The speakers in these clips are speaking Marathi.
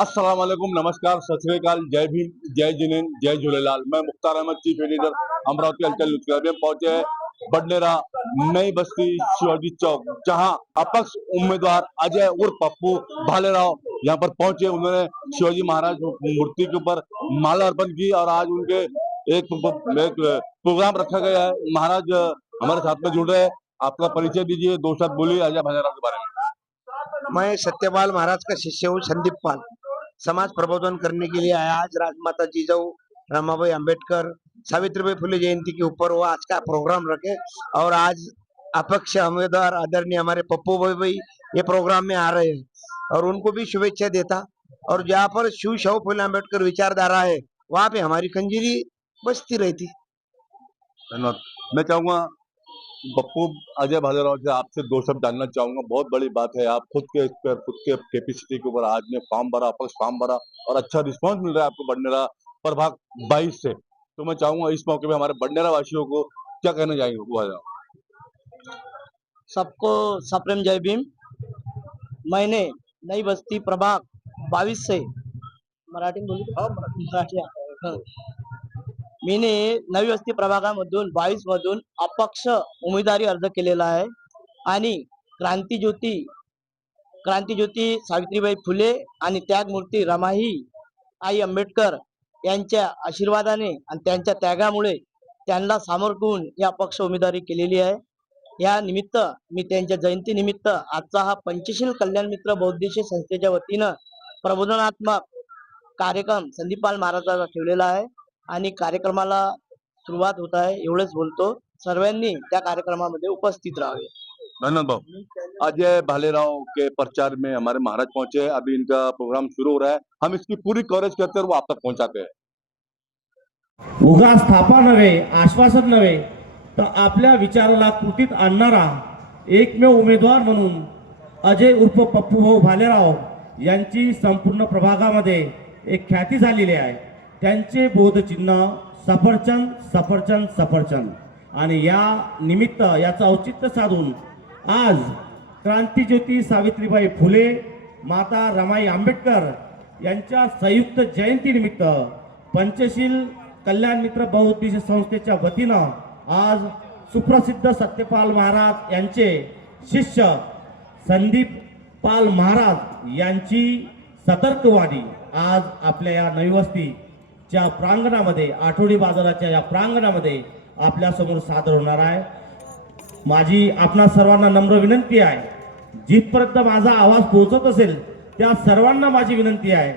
अस्सलाम वालेकुम, नमस्कार, सत श्री अकाल, जय भीम, जय जिनेंद्र, जय झूलेलाल। मैं मुख्तार अहमद, चीफ एडिटर, अमरावती हलचल न्यूज क्लब में पहुंचे बडनेरा नई बस्ती शिवाजी चौक, जहां अपक्ष उम्मीदवार अजय उर्फ पप्पू भालेराव यहां पर पहुंचे। उन्होंने शिवाजी महाराज मूर्ति के ऊपर माला अर्पण की और आज उनके एक प्रोग्राम रखा गया है। महाराज हमारे साथ में जुड़ रहे हैं। आपका परिचय दीजिए, दो शब्द बोलिए अजय भालेराव के बारे में। मैं सत्यपाल महाराज का शिष्य हूँ, संदीप पाल। समाज प्रबोधन करने के लिए आया। आज राजमाता जिजाऊ, रमाबाई अंबेडकर, सावित्रीबाई फुले जयंती के ऊपर वो आज का प्रोग्राम रखे और आज अपक्ष उम्मीदवार आदरणीय हमारे पप्पू भाई ये प्रोग्राम में आ रहे हैं और उनको भी शुभेच्छा देता। और जहाँ पर शिव शाहू फुले अम्बेडकर विचारधारा है वहाँ पे हमारी खंजीरी बजती रहती। धन्यवाद। मैं चाहूंगा पप्पू अजय भालेराव से आपसे दो शब्द जानना चाहूंगा। बहुत बड़ी बात है, आप खुद के कैपेसिटी के ऊपर आज ने फॉर्म भरा, अपक्ष फॉर्म भरा और अच्छा रिस्पांस मिल रहा है आपको बडनेरा प्रभाग 22 से। तो मैं चाहूंगा इस मौके पे हमारे बडनेरा वासियों को क्या कहना चाहेंगे पप्पू भालेराव? सबको सप्रेम जय भीम। मैंने नई बस्ती प्रभाग 22 से मराठी बोलू का? मराठी आहे. मीने नवी वस्ती प्रभागामधून 22 मधून अपक्ष उमेदवारी अर्ज केलेला आहे आणि क्रांतीज्योती सावित्रीबाई फुले आणि त्यागमूर्ती रमाई आई आंबेडकर यांच्या आशीर्वादाने आणि त्यांच्या त्यागामुळे त्यांना समर्पून या अपक्ष उमेदवारी केलेली आहे। या निमित्त मी त्यांच्या जयंती निमित्त आजचा हा पंचशील कल्याण मित्र बौद्धिक संस्थेच्या वतीनं प्रबोधनात्मक कार्यक्रम संदीपाल महाराजांचा ठेवलेला आहे आणि कार्यक्रमाला सुरुवात होत आहे। एवढंच बोलतो, सर्वांनी त्या कार्यक्रमामध्ये उपस्थित राहावे। धन्यवाद भाऊ। अजय भालेराव के प्रचार में हमारे महाराज पहुंचे, अभी इनका प्रोग्राम शुरू हो रहा है। हम इसकी पूरी कवरेज करते हैं और वो आप तक पहुंचाते हैं। उगाच थापा नव्हे, आश्वासन नव्हे, तर आपल्या विचाराला कृतीत आणणारा एकमेव उमेदवार म्हणून अजय उर्फ पप्पूभाऊ भालेराव यांची संपूर्ण प्रभागामध्ये एक ख्याती झालेली आहे। त्यांचे बोधचिन्ह सफरचंद सफरचंद सफरचंद आणि या निमित्त याचं औचित्य साधून आज क्रांतीज्योती सावित्रीबाई फुले, माता रमाई आंबेडकर यांच्या संयुक्त जयंती निमित्त पंचशील कल्याण मित्र बौद्धिक संस्थेच्या वतीनं आज सुप्रसिद्ध सत्यपाल महाराज यांचे शिष्य संदीप पाल महाराज यांची सतर्कवाणी आज आपल्या या नवी वस्तीच्या प्रांगणामध्ये, आठवडी बाजाराच्या या प्रांगणामध्ये आपल्या समोर सादर होणार आहे। माझी आपणा सर्वांना नम्र विनंती आहे, जिथपर्यंत माझा आवाज पोहोचत असेल त्या सर्वांना माझी विनंती आहे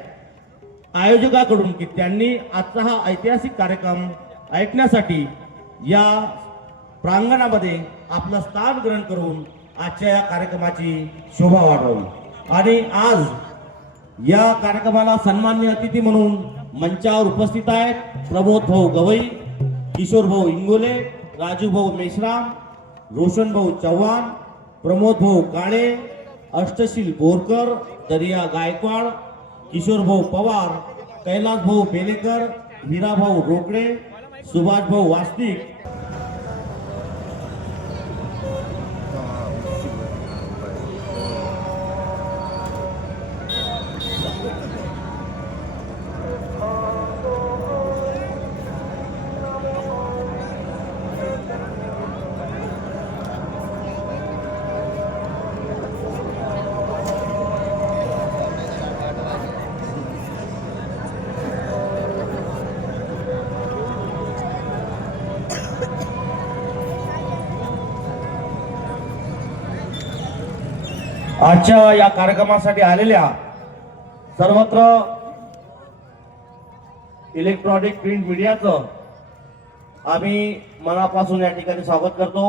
आयोजकाकडून की त्यांनी आजचा हा ऐतिहासिक कार्यक्रम ऐकण्यासाठी या प्रांगणामध्ये आपलं स्थान ग्रहण करून आजच्या या कार्यक्रमाची शोभा वाढवावी। आणि आज या कार्यक्रमाला सन्माननीय अतिथी म्हणून मंचावर उपस्थित आहेत प्रमोद भाऊ गवई, किशोर भाऊ इंगोले, राजू भाऊ मेश्राम, रोशन भाऊ चव्हाण, प्रमोद भाऊ काळे, अष्टशील बोरकर, दरिया गायकवाड, किशोर भाऊ पवार, कैलास भाऊ बेलेकर, हीरा भाऊ रोकडे, सुभाष भाऊ वास्तिक, आजच्या या कार्यक्रमासाठी आलेल्या सर्वत्र इलेक्ट्रॉनिक प्रिंट मीडियाचं आम्ही मनापासून या ठिकाणी स्वागत करतो।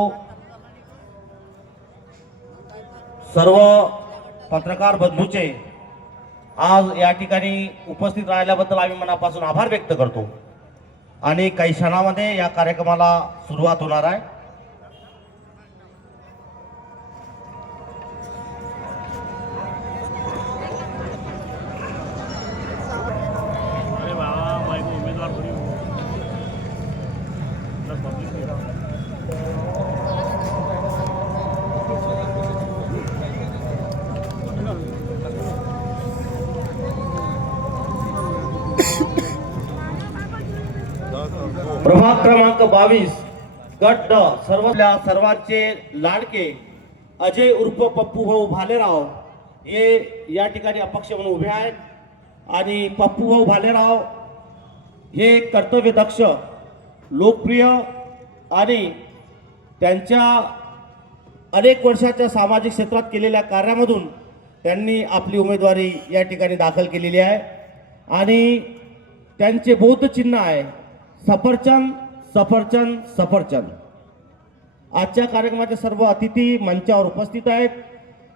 सर्व पत्रकार बंधूचे आज या ठिकाणी उपस्थित राहिल्याबद्दल आम्ही मनापासून आभार व्यक्त करतो आणि काही क्षणामध्ये या कार्यक्रमाला सुरुवात होणार आहे। प्रभाग क्रमांक 22 गट ड सर्वांचे लाडके अजय उर्फ पप्पू भाऊ भालेराव हे या ठिकाणी अपक्ष म्हणून उभे आहेत. आणि पप्पू भाऊ भालेराव हे कर्तव्यदक्ष, लोकप्रिय आणि त्यांच्या अनेक वर्षाच्या सामाजिक क्षेत्रात केलेल्या कार्यामधून त्यांनी आपली उमेदवारी या ठिकाणी दाखल केलेली आहे. आणि त्यांचे बौद्ध चिन्ह आहे सफरचंद सफरचंद सफरचंद. आजच्या कार्यक्रमाचे सर्व अतिथी मंचावर उपस्थित आहेत.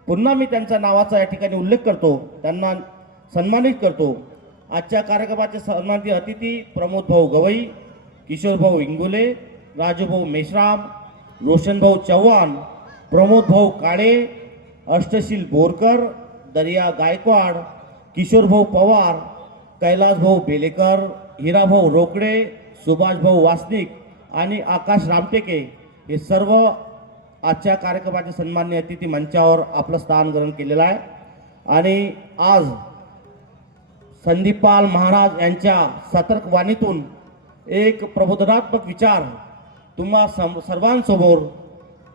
पुन्हा मी त्यांच्या नावाचा या ठिकाणी उल्लेख करतो, त्यांना सन्मानित करतो. आजच्या कार्यक्रमाचे सन्मानित अतिथी प्रमोद भाऊ गवई, किशोर भाऊ इंगोले, राजू भाऊ मेश्राम, रोशन भाऊ चव्हाण, प्रमोद भाऊ काळे, अष्टशील बोरकर, दरिया गायकवाड, किशोर भाऊ पवार, कैलास भाऊ बेलेकर, हिराभाऊ रोकडे, सुभाष भाऊ वासनिक आणि आकाश रामटेके हे सर्व आजच्या कार्यक्रमाचे सन्मान्य अतिथी मंचावर आपलं स्थान ग्रहण केलेलं आहे. आणि आज संदीपाल महाराज यांच्या सतर्क वाणीतून एक प्रबोधनात्मक विचार तुम्हा सर्वांसमोर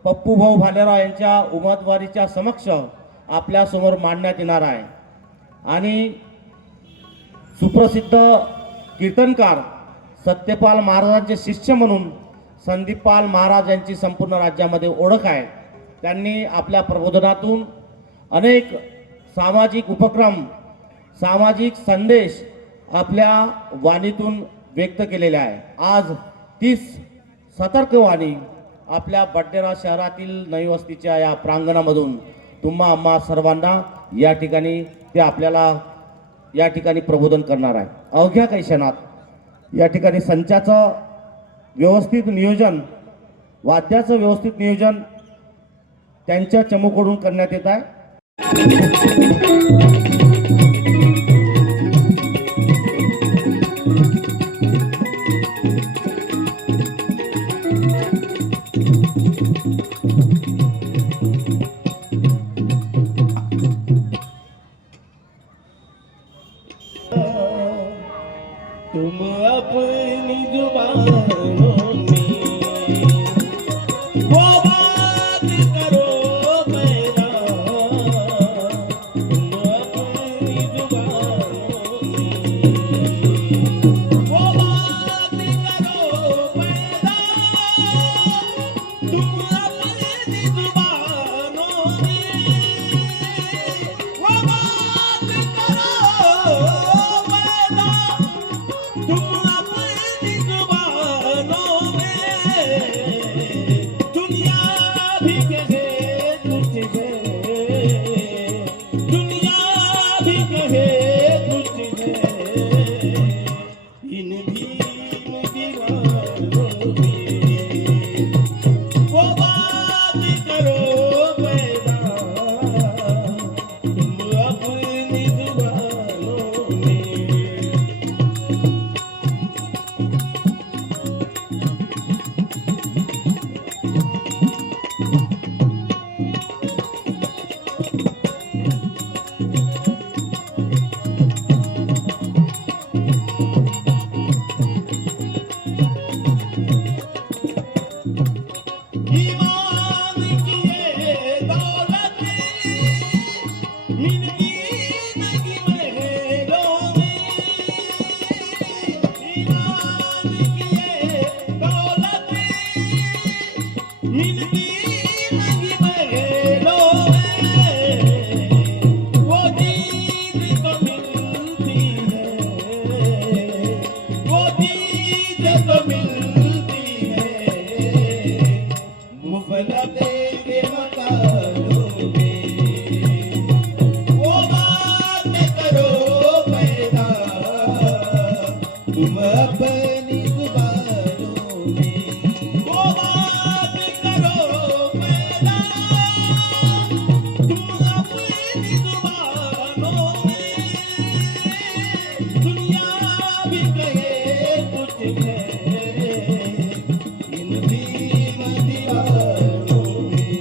पप्पू भाऊ भालेराव यांच्या उमेदवारीच्या समक्ष आपल्यासमोर मांडण्यात येणार आहे. आणि सुप्रसिद्ध कीर्तनकार सत्यपाल महाराजांचे शिष्य म्हणून संदीपाल महाराज यांची संपूर्ण राज्यामध्ये ओळख आहे. त्यांनी आपल्या प्रबोधनातून अनेक सामाजिक उपक्रम, सामाजिक संदेश आपल्या वाणीतून व्यक्त केलेले आहे. आज 30 सतर्क वाणी आपल्या बडनेरा शहरातील नवी वस्तीच्या या प्रांगणामधून तुम्हा आम्हा सर्वांना या ठिकाणी ते आपल्याला या ठिकाणी प्रबोधन करणार आहे. अवघ्या काही क्षणात या ठिकाणी संचाचं व्यवस्थित नियोजन, वाद्याचं व्यवस्थित नियोजन त्यांच्या चमूकडून करण्यात येत आहे. तुम अपनी जुबानों में वो बात करो पैदा, तुम अपनी जुबानों में वो बात करो पैदा, तुम अपनी जुबानों में वो बात करो पैदा, तुम अपनी जुबानों में दुनिया भी कहे तुझे, दुनिया भी कहे तुझे, इन भीम दीवारों में वो बात करो पैदा, तुम अपनी जुबानों में. ईमान की ये दौलत मिलती नहीं महलों में, ईमान की ये दौलत मिलती नहीं महलों में, वो चीज तो मिलती है, वो चीज तो मिलती है मुफलत के मकानों में, वो बात करो पैदा, तुम अपनी जुबानों में वो बात करो पैदा, तुम अपनी जुबानों में दुनिया भी कहे तुझे, इन भीम दीवारों में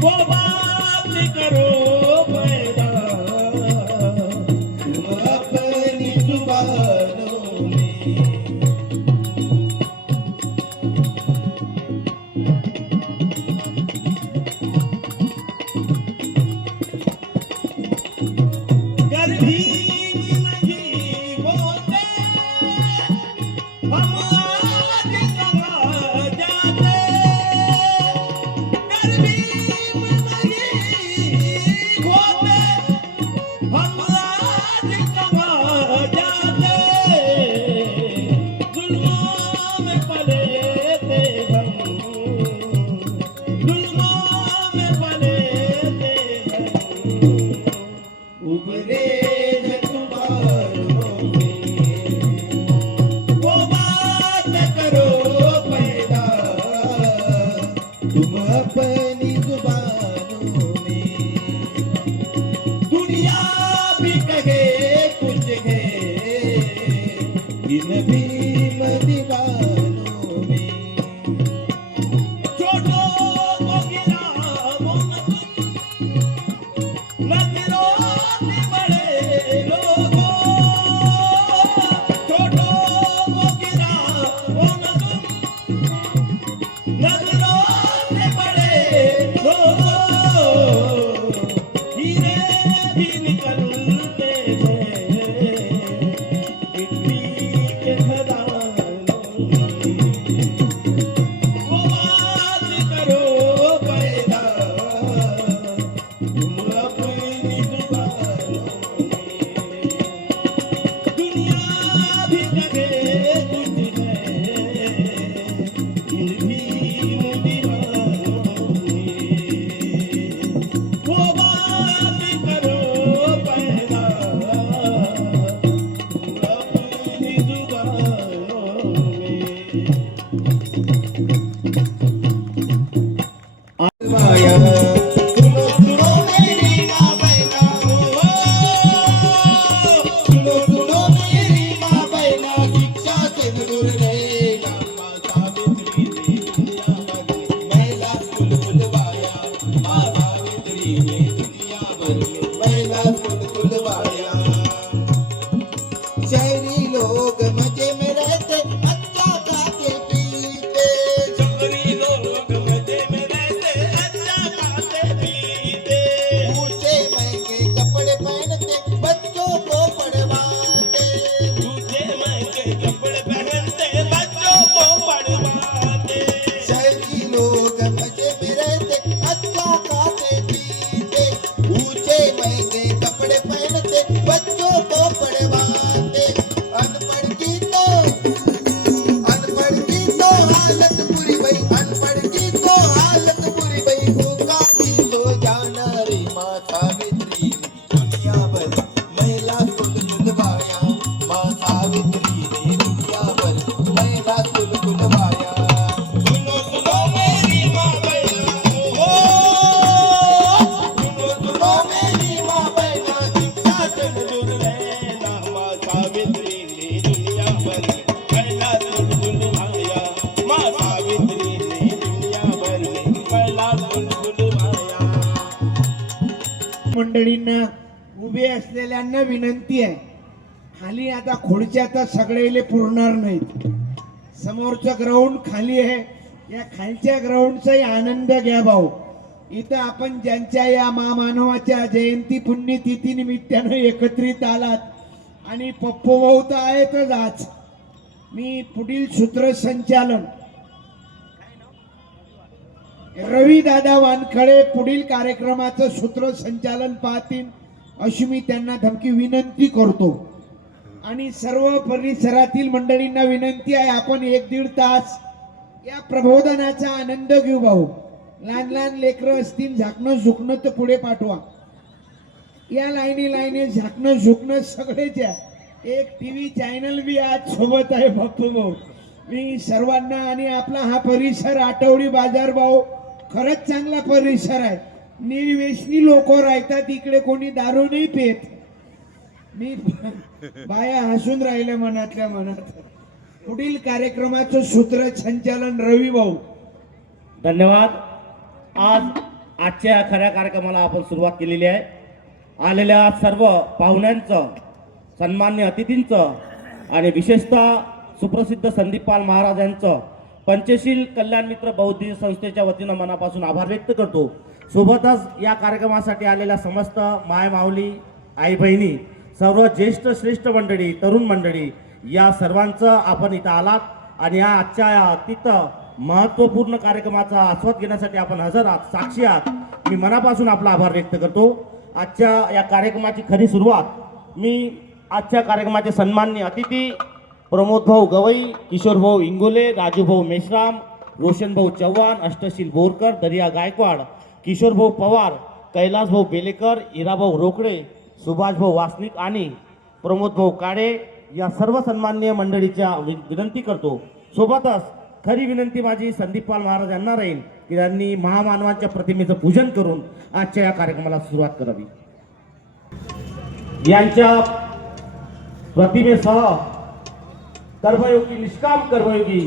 वो बात करो पैदा, तुम अपनी जुबानों में. अपनी जुबानों में दुनिया भी कहे कुछ है इन भीम दीवानों में छोटों को गिरावो न तुम नजरों से बड़े लोगों छोटों को गिरावो न तुम नजरों से बड़े लोगों हीरे भी निकलते हैं मिट्टी के खदानों में वो बात करो पैदा तुम अपनी जुबानों में दुनिया भी कहे कुछ है इन भीम दीवानों में वो बात करो पैदा तुम अपनी जुबानों में माया सुनो सुनो मेरी माँ बहना सुनो सुनो मेरी माँ बहना शिक्षा से दूर रहेगा माँ सावित्री ने दुनिया भर में महिला स्कूल खुलवाया माँ सावित्री ने दुनिया भर में महिला स्कूल खुलवाया शहरी लोग मजे में रहते अच्छा खाते पीते शहरी लोग मजे में रहते अच्छा खाते पीते ऊंचे महंगे कपड़े पहनते बच्चों को पढ़वाते ऊंचे महंगे कपड़े पहनते बच्चों को पढ़वाते शहरी लोग मजे में रहते अच्छा खाते पीते ऊंचे महंगे कपड़े पहनते बच्चों को पढ़वाते अनपढ़ की तो हालत बुरी भई अनपढ़ की तो हालत बुरी भई भूखा ही तो जाना रे माँ सावित्री ने दुनिया भर महिला स्कूल खुलवाया माँ सावित्री ने दुनिया भर महिला स्कूल खुलवाया सुनो सुनो मेरी माँ बहना सुनो सुनो मेरी माँ बहना शिक्षा से दूर रहना माँ सावित्री ने दुनिया भर में महिला स्कूल खुलवाया माँ सावित्री ने दुनिया भर में महिला स्कूल खुलवाया मंडळींना उभे असलेल्यांना विनंती आहे खाली आता खुर्च्या तर सगळेले पुरणार नाहीत समोरचं ग्राउंड खाली आहे या खालच्या ग्राउंडचाही आनंद घ्या भाऊ इथं आपण ज्यांच्या या महामानवाच्या जयंती पुण्यतिथी निमित्तानं एकत्रित आलात आणि पप्पू भाऊ तर आहेतच आज मी पुढील सूत्रसंचालन रवी दादा वानखळे पुढील कार्यक्रमाचं सूत्रसंचालन पाहतील अशी मी त्यांना धमकी विनंती करतो आणि सर्व परिसरातील मंडळींना विनंती आहे आपण 1-1.5 तास या प्रबोधनाचा आनंद घेऊ भाऊ लहान लहान लेकरं असतील झाकणं झुकणं तर पुढे पाठवा या लाईनी झाकणं झुकणं सगळेच आहे एक टीव्ही चॅनल बी आज सोबत आहे बापू भाऊ मी सर्वांना आणि आपला हा परिसर आठवडी बाजार भाऊ खरंच चांगला परिसर आहे निर्व्यसनी लोक राहतात इकडे कोणी दारू नाही पेत मी बाया हसून राहिल्या मनातल्या मनात पुढील कार्यक्रमाचं सूत्रसंचालन रवी भाऊ धन्यवाद. आजच्या खऱ्या कार्यक्रमाला आपण सुरुवात केलेली आहे. आलेल्या सर्व पाहुण्यांचं, सन्मान्य अतिथींचं आणि विशेषतः सुप्रसिद्ध संदीप पाल महाराज यांचं पंचशील कल्याण मित्र बौद्ध संस्थेच्या वतीनं मनापासून आभार व्यक्त करतो. सोबतच या कार्यक्रमासाठी आलेल्या समस्त माय माऊली, आई बहिणी, सर्व ज्येष्ठ श्रेष्ठ मंडळी, तरुण मंडळी, या सर्वांचं आपण इथं आलात आणि या आजच्या या अत्यंत महत्त्वपूर्ण कार्यक्रमाचा आस्वाद घेण्यासाठी आपण हजर आहात, साक्षी आहात. मी मनापासून आपला आभार व्यक्त करतो. आजच्या या कार्यक्रमाची खरी सुरुवात मी आजच्या कार्यक्रमाचे सन्माननीय अतिथी प्रमोद भाऊ गवई, किशोर भाऊ इंगोले, राजू भाऊ मेश्राम, रोशन भाऊ चव्हाण, अष्टशील बोरकर, दरिया गायकवाड, किशोर भाऊ पवार, कैलास भाऊ बेलेकर, हिराभाऊ रोकडे, सुभाष भाऊ वासनिक आणि प्रमोद भाऊ काळे या सर्व सन्माननीय मंडळीच्या विनंती करतो. सोबतच खरी विनंती माझी संदीपपाल महाराज यांना राहील की त्यांनी महामानवांच्या प्रतिमेचं पूजन करून आजच्या या कार्यक्रमाला सुरुवात करावी. यांच्या प्रतिमेसह कर्मयोगी निष्काम कर्मयोगी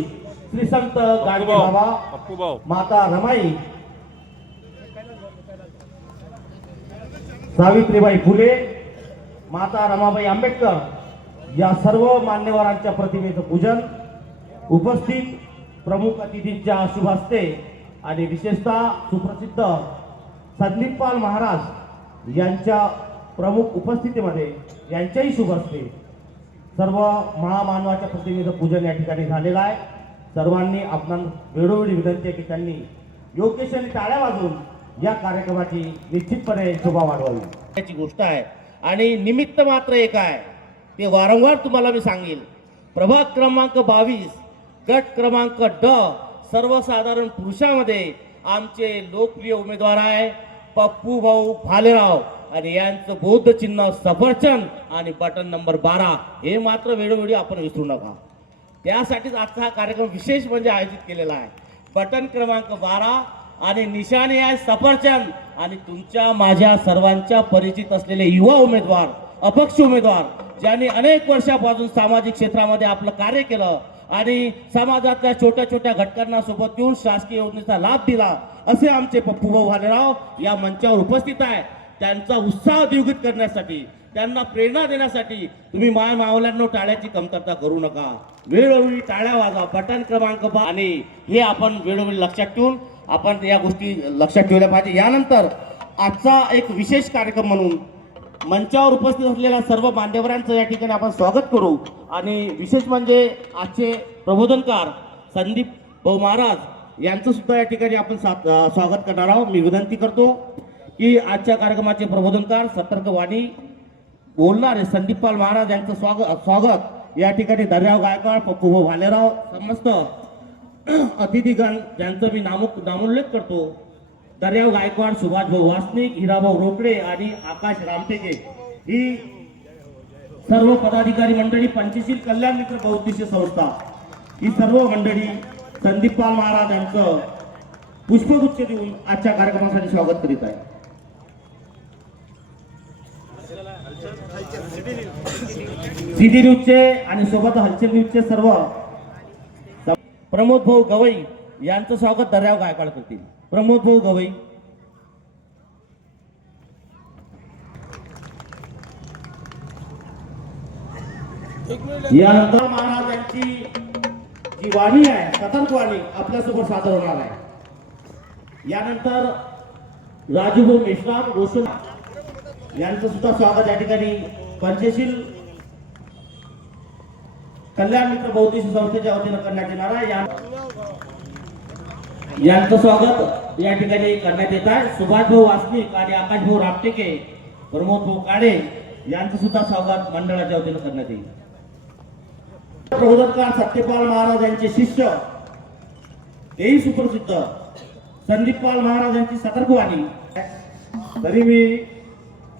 श्री संत गाडगे बाबा, माता रमाई, सावित्रीबाई फुले, माता रमाबाई आंबेडकर या सर्व मान्यवरांच्या प्रतिमेचं पूजन उपस्थित प्रमुख अतिथींच्या शुभ हस्ते आणि विशेषतः सुप्रसिद्ध संदीपपाल महाराज यांच्या प्रमुख उपस्थितीमध्ये यांच्याही शुभ हस्ते सर्व महामानवाच्या प्रतिमेचं पूजन या ठिकाणी झालेलं आहे. सर्वांनी आपण वेळोवेळी विनंती आहे की त्यांनी योग्यशनी टाळ्या वाजवून या कार्यक्रमाची निश्चितपणे शोभा वाढवावी याची गोष्ट आहे. आणि निमित्त मात्र एक आहे, ते वारंवार तुम्हाला मी सांगेल. प्रभाग क्रमांक 22 गट क्रमांक ड सर्वसाधारण पुरुषामध्ये आमचे लोकप्रिय उमेदवार आहे पप्पू भाऊ भालेराव आणि यांचं बौद्ध चिन्ह सफरचंद आणि बटन नंबर 12 हे मात्र वेळोवेळी आपण विसरू नका. त्यासाठीच आजचा हा कार्यक्रम विशेष म्हणजे आयोजित केलेला आहे. बटन क्रमांक 12 आणि निशाणी आहे सफरचंद आणि तुमच्या माझ्या सर्वांच्या परिचित असलेले युवा उमेदवार, अपक्ष उमेदवार ज्यांनी अनेक वर्षापासून सामाजिक क्षेत्रामध्ये आपलं कार्य केलं आणि समाजातल्या छोट्या छोट्या घटकांना सोबत घेऊन शासकीय योजनेचा लाभ दिला असे आमचे पप्पूभाऊ भालेराव या मंचावर उपस्थित आहे. त्यांचा उत्साह द्विगुणित करण्यासाठी, त्यांना प्रेरणा देण्यासाठी तुम्ही मावल्यांनो टाळ्याची कमतरता करू नका. वेळोवेळी टाळ्या वाजवा. बटन क्रमांक 12 आणि हे आपण वेळोवेळी लक्षात ठेवून आपण या गोष्टी लक्षात ठेवल्या पाहिजे. यानंतर आजचा एक विशेष कार्यक्रम म्हणून मंचावर उपस्थित असलेल्या सर्व मान्यवरांचं या ठिकाणी आपण स्वागत करू. आणि विशेष म्हणजे आजचे प्रबोधनकार संदीप भाऊ महाराज यांचं सुद्धा या ठिकाणी आपण स्वागत करणार आहोत. मी विनंती करतो की आजच्या कार्यक्रमाचे प्रबोधनकार सतर्कवाणी बोलणारे संदीपपाल महाराज यांचं स्वागत या ठिकाणी दर्याव गायकवाड, पप्पूभाऊ भालेराव, समस्त अतिथीगण ज्यांचं मी नामोल्लेख करतो, दर्याव गायकवाड, सुभाषभाऊ वासनिक, हिराभाऊ रोकडे आणि आकाश रामटेके ही सर्व पदाधिकारी मंडळी, पंचशील कल्याण मित्र बहुउद्देशीय संस्था ही सर्व मंडळी संदीपपाल महाराज यांचं पुष्पगुच्छ देऊन आजच्या कार्यक्रमासाठी स्वागत करीत आहे. सीडी न्यूजचे आणि सोबत हलचल न्यूजचे सर्व प्रमोद भाऊ गवई यांचं स्वागत दर्याव गायकवाड करतील. प्रमोद भाऊ गवई. यानंतर महाराज यांची जी वाणी आहे, सतर्कवाणी आपल्यासोबत सादर होणार आहे. यानंतर राजूभाऊ मेश्राम रोशन यांचं सुद्धा स्वागत या ठिकाणी पंचशील कल्याण मित्र बहुउद्देशीय संस्थेच्या वतीनं करण्यात येणार आहे. यांचं स्वागत या ठिकाणी करण्यात येत आहे. सुभाषभाऊ वासनिक आणि आकाशभाऊ रामटेके, प्रमोदभाऊ काळे यांचं सुद्धा स्वागत मंडळाच्या वतीनं करण्यात येईल. प्रबोधनकार सत्यपाल महाराज यांचे शिष्य, तेही सुप्रसिद्ध संदीपपाल महाराज यांची सतर्कवाणी. तरी मी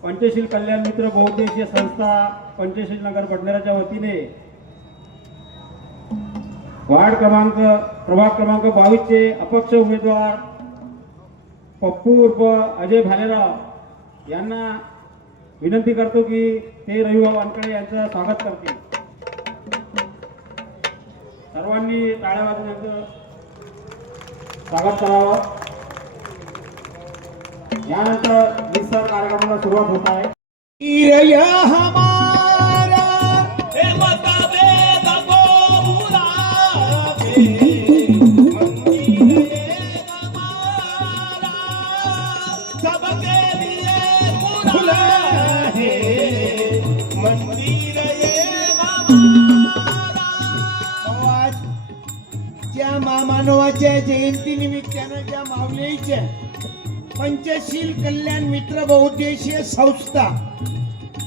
पंचशील कल्याण मित्र बहुउद्देशीय संस्था पंचशील नगर बडनेराच्या वतीने प्रभाग क्रमांक 22 चे अपक्ष उमेदवार पप्पू उर्फ अजय भालेराव यांना विनंती करतो की ते रविभाऊ वानकडे यांचं स्वागत करतील. सर्वांनी टाळ्या वाजवून यांचं स्वागत करावं. यानंतर निस्तर कार्यक्रमाला सुरुवात होत आहे. ज्या मानवाच्या जयंती निमित्तानं ज्या माऊलीच्या पंचशील कल्याण मित्र बहुउद्देशीय संस्था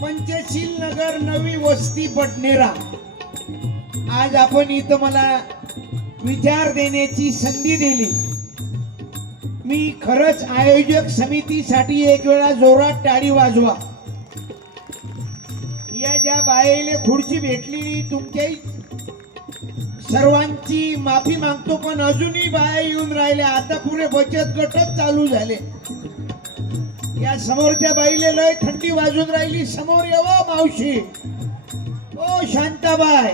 पंचशील नगर नवी वस्ती बडनेरा, आज आपण इथं मला विचार देण्याची संधी दिली. मी खरंच आयोजक समितीसाठी एक वेळा जोरात टाळी वाजवा. या ज्या बायेले खुर्ची भेटली तुमच्याही सर्वांची माफी मागतो, पण अजूनही बाया येऊन राहिल्या. आता पुरे बचत गटच चालू झाले. या समोरच्या बाईले लय थंडी वाजून राहिली. समोर येवा मावशी. ओ शांताबाई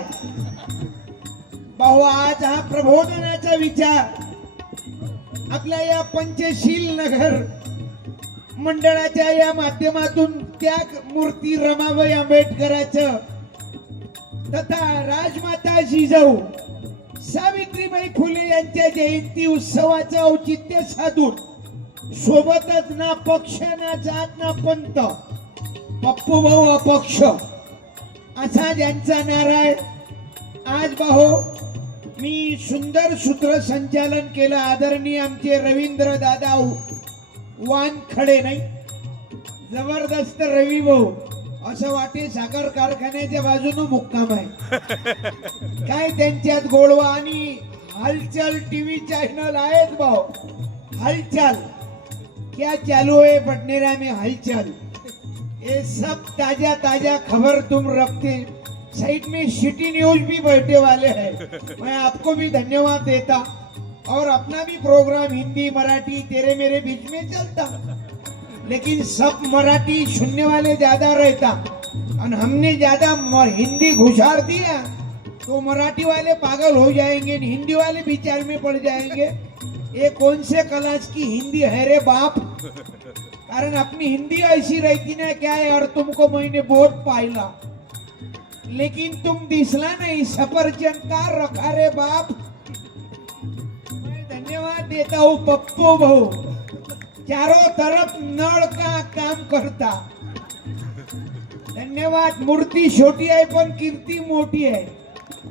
भाऊ, आज हा प्रबोधनाचा विचार आपल्या या पंचशील नगर मंडळाच्या या माध्यमातून त्याग मूर्ती रमाबाई आंबेडकरांचं तथा राजमाता जिजाऊ सावित्रीबाई फुले यांच्या जयंती उत्सवाचं औचित्य साधून सोबतच ना पक्ष ना जात ना पंत, पप्पू भाऊ अपक्ष असा ज्यांचा नारा आहे. आज भाऊ मी सुंदर सूत्रसंचालन केलं. आदरणीय आमचे रवींद्र दादा वानखडे, नाही जबरदस्त रवी भाऊ, असं वाटे साखर कारखान्याच्या बाजूनं मुक्काम आहे. काय त्यांच्यात गोडवा. आणि हलचल टीव्ही चॅनल आहेत भाऊ. हलचल क्या चालू है बडनेरा में हलचल, ये सब ताजा ताजा खबर तुम रखते. साइड में सिटी न्यूज भी बैठे वाले हैं. मैं आपको भी धन्यवाद देता. और अपना भी प्रोग्राम हिंदी मराठी तेरे मेरे बीच में चलता, लेकिन सब मराठी सुनने वाले ज्यादा रहता और हमने ज्यादा हिंदी घुसार दिया तो मराठी वाले पागल हो जाएंगे, हिंदी वाले विचार में पड़ जाएंगे. ये कौन से क्लास की हिंदी है रे बाप. कारण अपनी हिंदी ऐसी रहती ना, क्या है, और तुमको मैंने बहुत पाइला लेकिन तुम दिसला नहीं. सफरचंद का रखा रे बाप. मैं धन्यवाद देता हूँ पप्पू भाऊ, चारों तरफ नळ का काम करता. धन्यवाद. मूर्ती छोटी आहे पण कीर्ती मोठी आहे.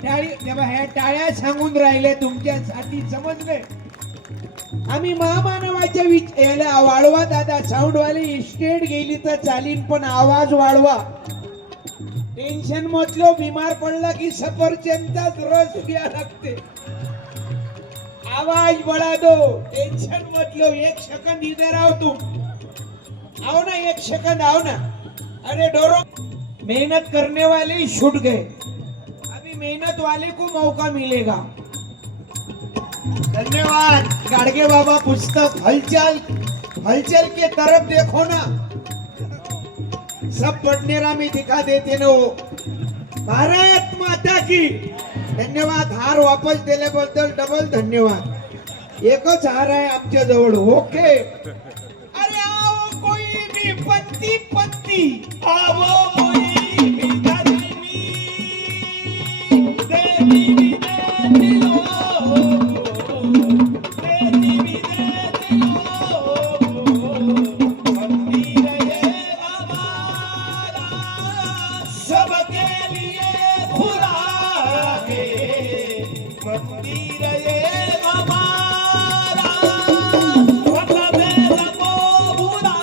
टाळी तेव्हा ह्या टाळ्या सांगून राहिले तुमच्यासाठी, समजले. आम्ही महामानवाच्या याला वाढवा दादा. साऊंडवाले इस्टेट गेली तर चालीन, पण आवाज वाढवा. टेंशन मतलब बीमार पडला की सफरचंदाच रस घ्या लागते. आवाज बढ़ा दो. टेंशन मतलब. एक सेकंड इधर आओ तुम. आओ ना, एक सेकंड आओ ना. अरे डोरो, मेहनत करने वाले ही छूट गए. अभी मेहनत वाले को मौका मिलेगा. धन्यवाद. गाडगे बाबा पुस्तक हलचल, हलचल के तरफ देखो ना, सब बडनेरा में दिखा देते ना वो. भारत माता की. धन्यवाद. हार वापस दिल्याबद्दल डबल धन्यवाद. एकच हार आहे आमच्या जवळ. ओके. अरे आओ कोई भी पत्ती पत्ती, आओ कोई भी धरनी, देवी भी देती हो, देवी भी देती हो. मंदिर ये हमारा सबके लिए खुला है. मंदिर ये हमारा मतभेद को भुला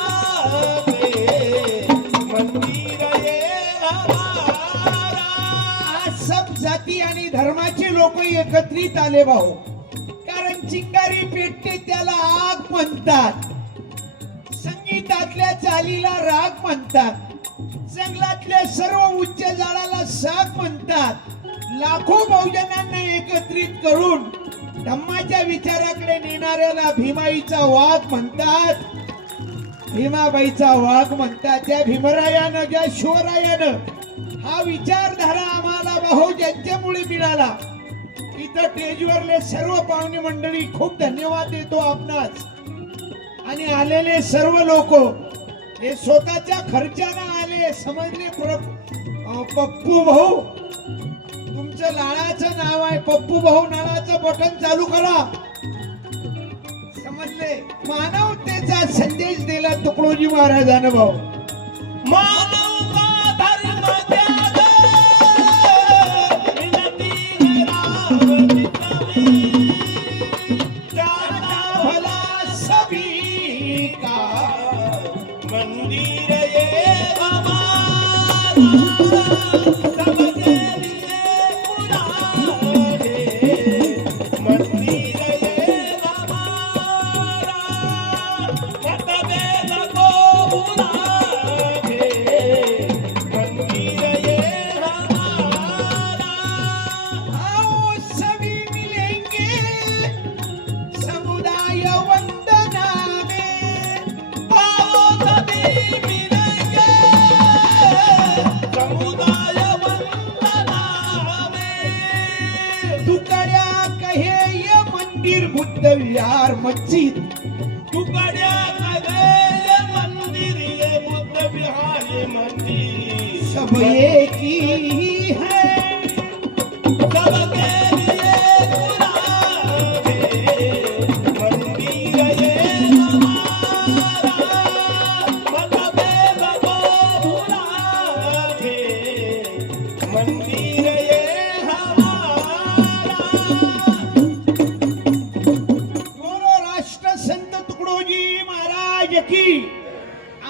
है. मंदिर ये हमारा. आज सब जाती आणि धर्माचे लोक एकत्रित आले भाऊ. कारण चिंगारी पेटते त्याला आग म्हणतात. संगीतातल्या चालीला राग म्हणतात. जंगलातल्या सर्व उच्च झाडाला साग म्हणतात. लाखो बहुजनांना एकत्रित करून धम्माच्या विचाराकडे नेणाऱ्याला भीमाईचा वाघ म्हणतात. भीमाबाईचा वाघ म्हणतात. त्या भीमरायानं, ज्या शिवरायानं हा विचारधारा आम्हाला भाऊ ज्यांच्यामुळे मिळाला. इथं स्टेजवरले सर्व पाहुणे मंडळी खूप धन्यवाद देतो आपणास. आणि आलेले सर्व लोक हे स्वतःच्या खर्चानं आले, समजले. पप्पू भाऊ, तुमचं लाळाचं नाव आहे पप्पू भाऊ. नळाचं बटन चालू करा, समजले. मानवतेचा संदेश दिला तुकडोजी महाराजानं भाऊ. मानवता धर्म त्याग, विनती राम चितवी, जाना भला सभी का. मंदिर ये हमारा सबके लिए खुला है. मंदिर ये हमारा मतभेद को भुला है. हे ये मंदिर बुद्ध विहार मस्जिद तुकड्या गे मंदिर ये बुद्ध विहार ये मंदिर सब एक ही है सबके लिए गुलाब है मंदिर ये हमारा मतलब लगो भुला है मंदिर ये हमारा बोलो राष्ट्र संत तुकडोजी महाराज की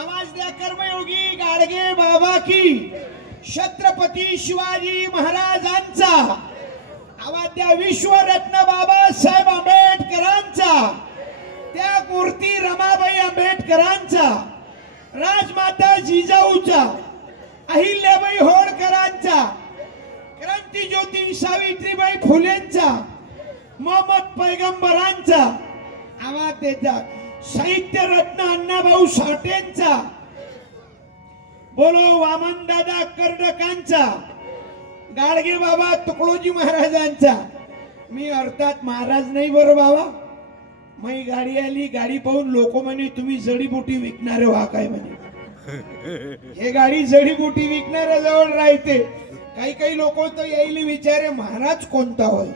आवाज द्या कर्मयोगी गाडगे बाबा की छत्रपती शिवाजी महाराजांचा आवाज द्या विश्वरत्न बाबासाहेब आंबेडकरांचा त्या मूर्ती रमाबाई आंबेडकरांचा राजमाता जिजाऊचा अहिल्याबाई होळकरांचा क्रांतीज्योती सावित्रीबाई फुलेंचा मोहम्मद पैगंबरांचा आवाज देता साहित्य रत्न अण्णाभाऊ साठेंचा बोलो वामनदादा कर्डकांचा गाडगे बाबा तुकडोजी महाराजांचा मी अर्थात महाराज नाही बरं बाबा मी गाडी आली गाडी पाहून लोक म्हणे तुम्ही जडीबुटी विकणारे व्हा काय म्हणे हे गाडी जडीबुटी विकणाऱ्या जवळ राहते काही काही लोक तर यायला विचारे महाराज कोणता होय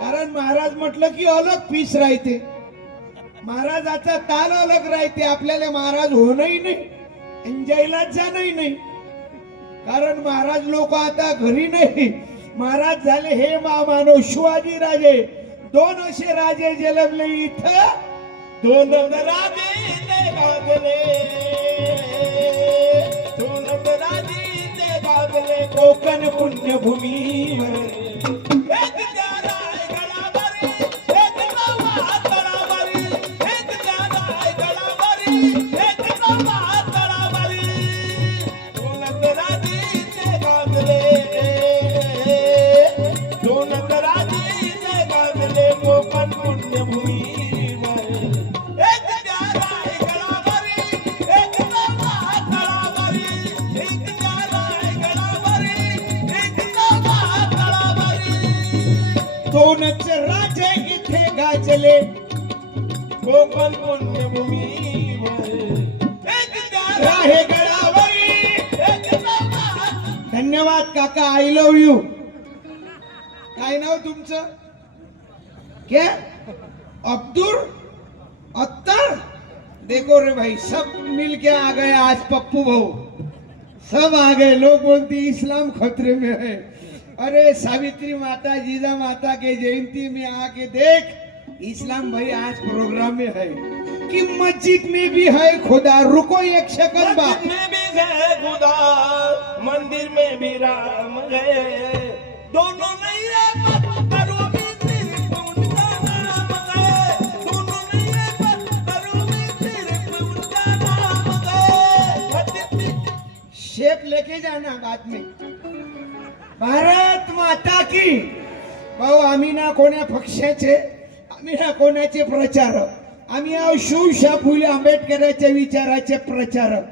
कारण महाराज म्हटलं की अलग पीस राहते महाराजाचा ताल अलग राहते आपल्याला महाराज होणंही नाही एन्जॉयलाच जाणंही नाही कारण महाराज लोक आता घरी नाही महाराज झाले हे मामानो शिवाजी राजे दोन असे राजे जन्मले इथं दोन राजे ते गाजले दोन राजे ते गाजले कोकण पुण्यभूमीवर एक त्या रायगडावरी एक नवा तळावरी एक त्या रायगडावरी एक नवा तळावरी दोन राजे ते गाजले दोन राजे ते गाजले कोकण पुण्यभूमीवर एक त्या रायगडावरी एक नवा तळावरी एक त्या रायगडावरी एक नवा तळावरी दोनच राजे इथे गाजले कोकण पुण्यभूमीवर एक त्या राहेगडावरी एक नवा धन्यवाद काका आय लव्ह यू काय नाव तुमचं क्या अब्दुल अत्तर देखो रे भाई सब मिल के आ गए आज पप्पू भाऊ सब आ गए लोग बोलते इस्लाम खतरे में है अरे सावित्री माता जीजा माता के जयंती में आके देख इस्लाम भाई आज प्रोग्राम में है कि मस्जिद में भी है खुदा रुको एक सेकंड बा मस्जिद में भी गए खुदा मंदिर में भी राम गए दोनों नहीं है पत्थरों में सिर्फ उनका नाम गए दोनों नहीं है पत्थरों में सिर्फ उनका नाम गए मस्जिद में शेप लेके जाना बाद में भारत माता की भाऊ आम्ही ना कोण्या पक्षाचे आम्ही ना कोणाचे प्रचारक आम्ही आहो शिवशाह फुले आंबेडकरांच्या विचाराचे प्रचारक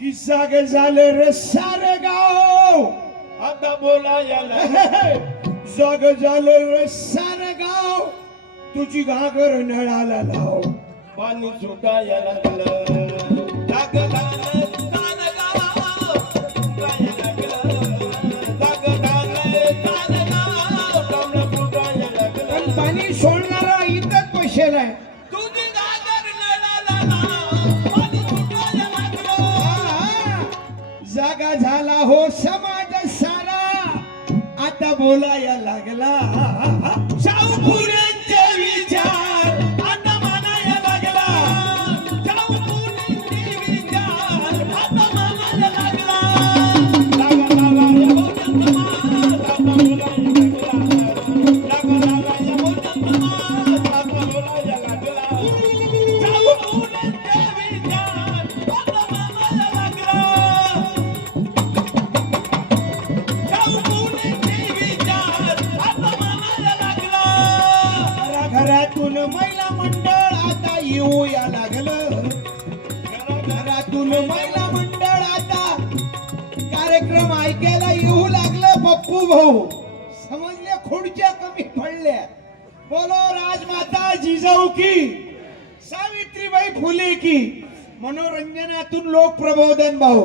की जाग झालं रे सारे गाव आता बोला याला जाग झालं रे सारे गाव तुझी घागर नळाला लाव पाणी सुटायला लागलं जाग झालं तारगाव, सुटायला लागलं. जाग झालं तारगाव, कमळं फुटायला लागलं. पण पाणी सोडणारा इथंच बसेलाय तुझी घागर नळाला लाव, पाणी सुटायला लागलं. जागा झाला हो समाज सारा आता बोलाया लागला शाहू फुलेंचे विचार आता मानायला लागला. शाहू फुलेंचे विचार आता मानायला लागला. लागा लागा या बोलत आता बोलायला लागला. लागा लागा या बोलत आता बोलायला लागला. शाहू फुलेंचे विचार आता मानायला लागला. शाहू फुलेंचे विचार आता मानायला लागला. घरातून महिला मंडळ आता येऊ या लागलं घरातून महिला मंडळ आता कार्यक्रम ऐकायला येऊ लागलं पप्पू भाऊ समजले खुर्च्या कमी पडल्या बोलो राजमाता जिजाऊ की, सावित्रीबाई फुले की. मनोरंजनातून लोक प्रबोधन भाऊ.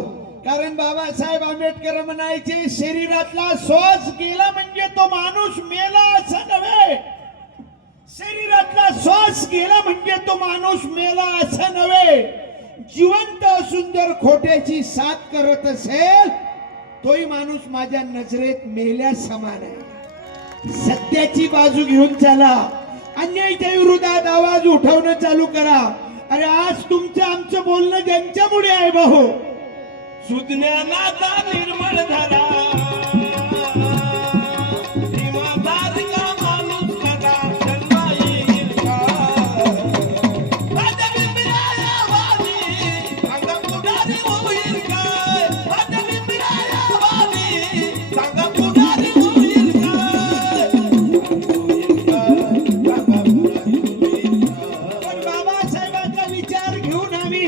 कारण बाबासाहेब आंबेडकर म्हणायचे शरीरातला श्वास गेला म्हणजे तो माणूस मेला असं नव्हे. शरीरातला श्वास गेला म्हणजे तो माणूस मेला असं नव्हे. जिवंत असून जर खोट्याची साथ करत असेल तोही माणूस माझ्या नजरेत मेल्या समान आहे. सत्याची बाजू घेऊन चला, अन्यायाच्या विरोधात आवाज उठवणं चालू करा. अरे आज तुमचं आमचं बोलणं ज्यांच्यामुळे आहे भाऊ. सुज्ञानाचा निर्मळ धरा, इमानदार का माणूस कदा जन्मा येईल का? राजबिंबिराया वाणी, सांगा पुढारी होईल काय? राजबिंबिराया वाणी, सांगा पुढारी होईल काय? होईल काय? सांगा पुढारी होईल काय? पण बाबासाहेबांचा विचार घेऊन आम्ही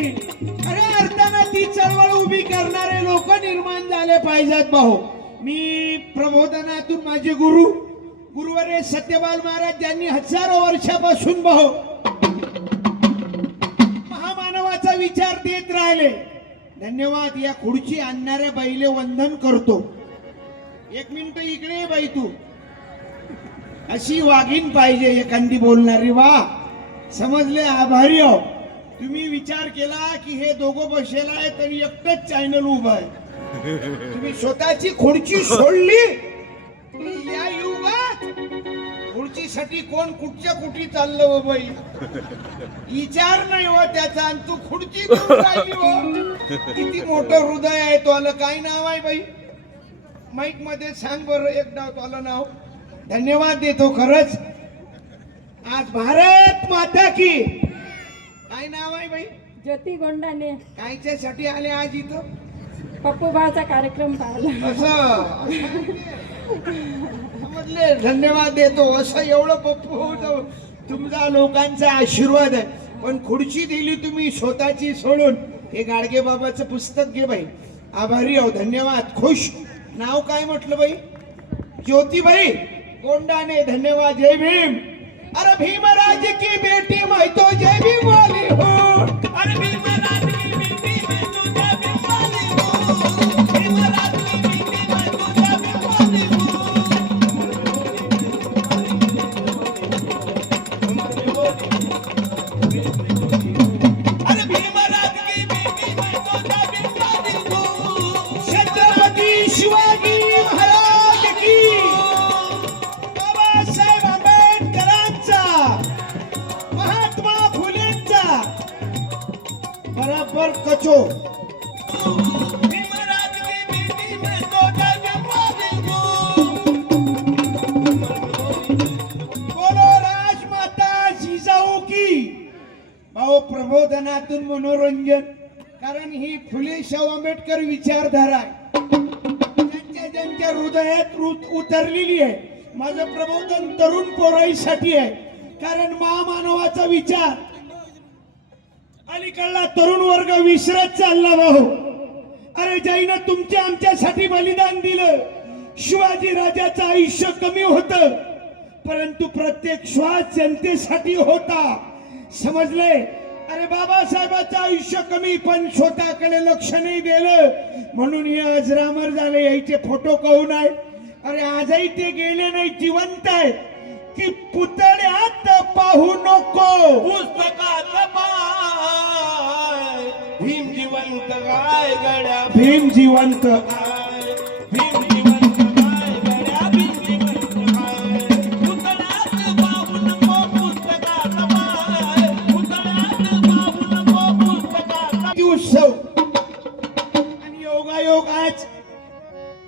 खऱ्या अर्थानं ती चळवळ उभी करणारे लोक निर्माण झाले पाहिजेत भाऊ. मी प्रबोधनातून माझे गुरुवर्य सत्यपाल महाराज यांनी हजारो वर्षापासून भाऊ महामानवाचा विचार देत राहिले. धन्यवाद. या खुर्ची आणणाऱ्या बाईले वंदन करतो. एक मिनिट इकडे ये बाई, तू अशी वाघीण पाहिजे एखादी बोलणारी. वा, समजले, आभारी आहो. तुम्ही विचार केला की हे दोघं बसेला आहेत आणि एकटंच चॅनल उभं आहे. तुम्ही स्वतःची खुर्ची सोडली या युगात. खुर्चीसाठी कोण कुठच्या कुठी चाललं हो बाई, विचार नाही हो त्याचा, आणि तू खुर्ची घेऊन राहिली हो. किती मोठं हृदय आहे तो. आलं काय नाव आहे बाई? माईक मध्ये सांग बरं एक डाव तो आलं नाव. धन्यवाद देतो खरंच. आज भारत माता की. काय नाव आहे बाई? ज्योती गोंडाने. कायच्यासाठी आले आज इथं? पप्पूबाचा कार्यक्रम पाहिला. असं समजले. धन्यवाद देतो. असं एवढं पप्पू होतं, तुमचा लोकांचा आशीर्वाद आहे. पण खुर्ची दिली तुम्ही स्वतःची सोडून. हे गाडगे बाबाचं पुस्तक घे बाई. आभारी आहो. धन्यवाद. खुश. नाव काय म्हटलं बाई? ज्योतिबाई गोंडाने. धन्यवाद. जय भीम. अरे भीमराज की बेटी मैं तो जय भीम वाली हूँ. अरे भीमराज की बेटी मैं तो जय भीम वाली हूँ. भीमराज की बेटी मैं तो जय भीम वाली हूँ. अरे भीमराज की बेटी मैं तो जय भीम वाली हूँ. छत्रपती शिवाजी महाराज की. बाबासाहेब आंबेडकरांचा, महात्मा फुलेंचा बराबर कचो. भीमराज की बेटी मैं तो जय भीम वाली हूँ. बोलो राजमाता जिजाऊ की. भाऊ प्रबोधनातून मनोरंजन. कारण ही फुले शाहू आंबेडकर विचारधारा आहे, ज्यांच्या हृदयात उतरलेली आहे. माझं प्रबोधन तरुण पोराईसाठी आहे. कारण महामानवाचा विचार अलीकडला तरुण वर्ग विसरत चालला भाऊ. अरे ज्यानं तुमच्या आमच्यासाठी बलिदान दिलं. शिवाजी राजाचं आयुष्य कमी होतं, परंतु प्रत्येक श्वास जनतेसाठी होता. समजले. अरे बाबासाहेबांचं आयुष्य कमी, पण स्वतःकडे लक्ष नाही दिलं, म्हणून हे अजरामर झाले. यायचे फोटो कहून आहे. अरे आजही ते गेले नाही, जिवंत आहेत. की पुतळ्यात पाहू नको, पुस्तकात पाय. भीम जिवंत काय गड्या, भीम जिवंत. काय भीम जिवंत काय गड्या, भीम जिवंत काय. पुतळ्यात पाहू नको, पुस्तकात पाय. पुतळ्यात पाहू नको, पुस्तकात. की उत्सव आणि योगायोग. आज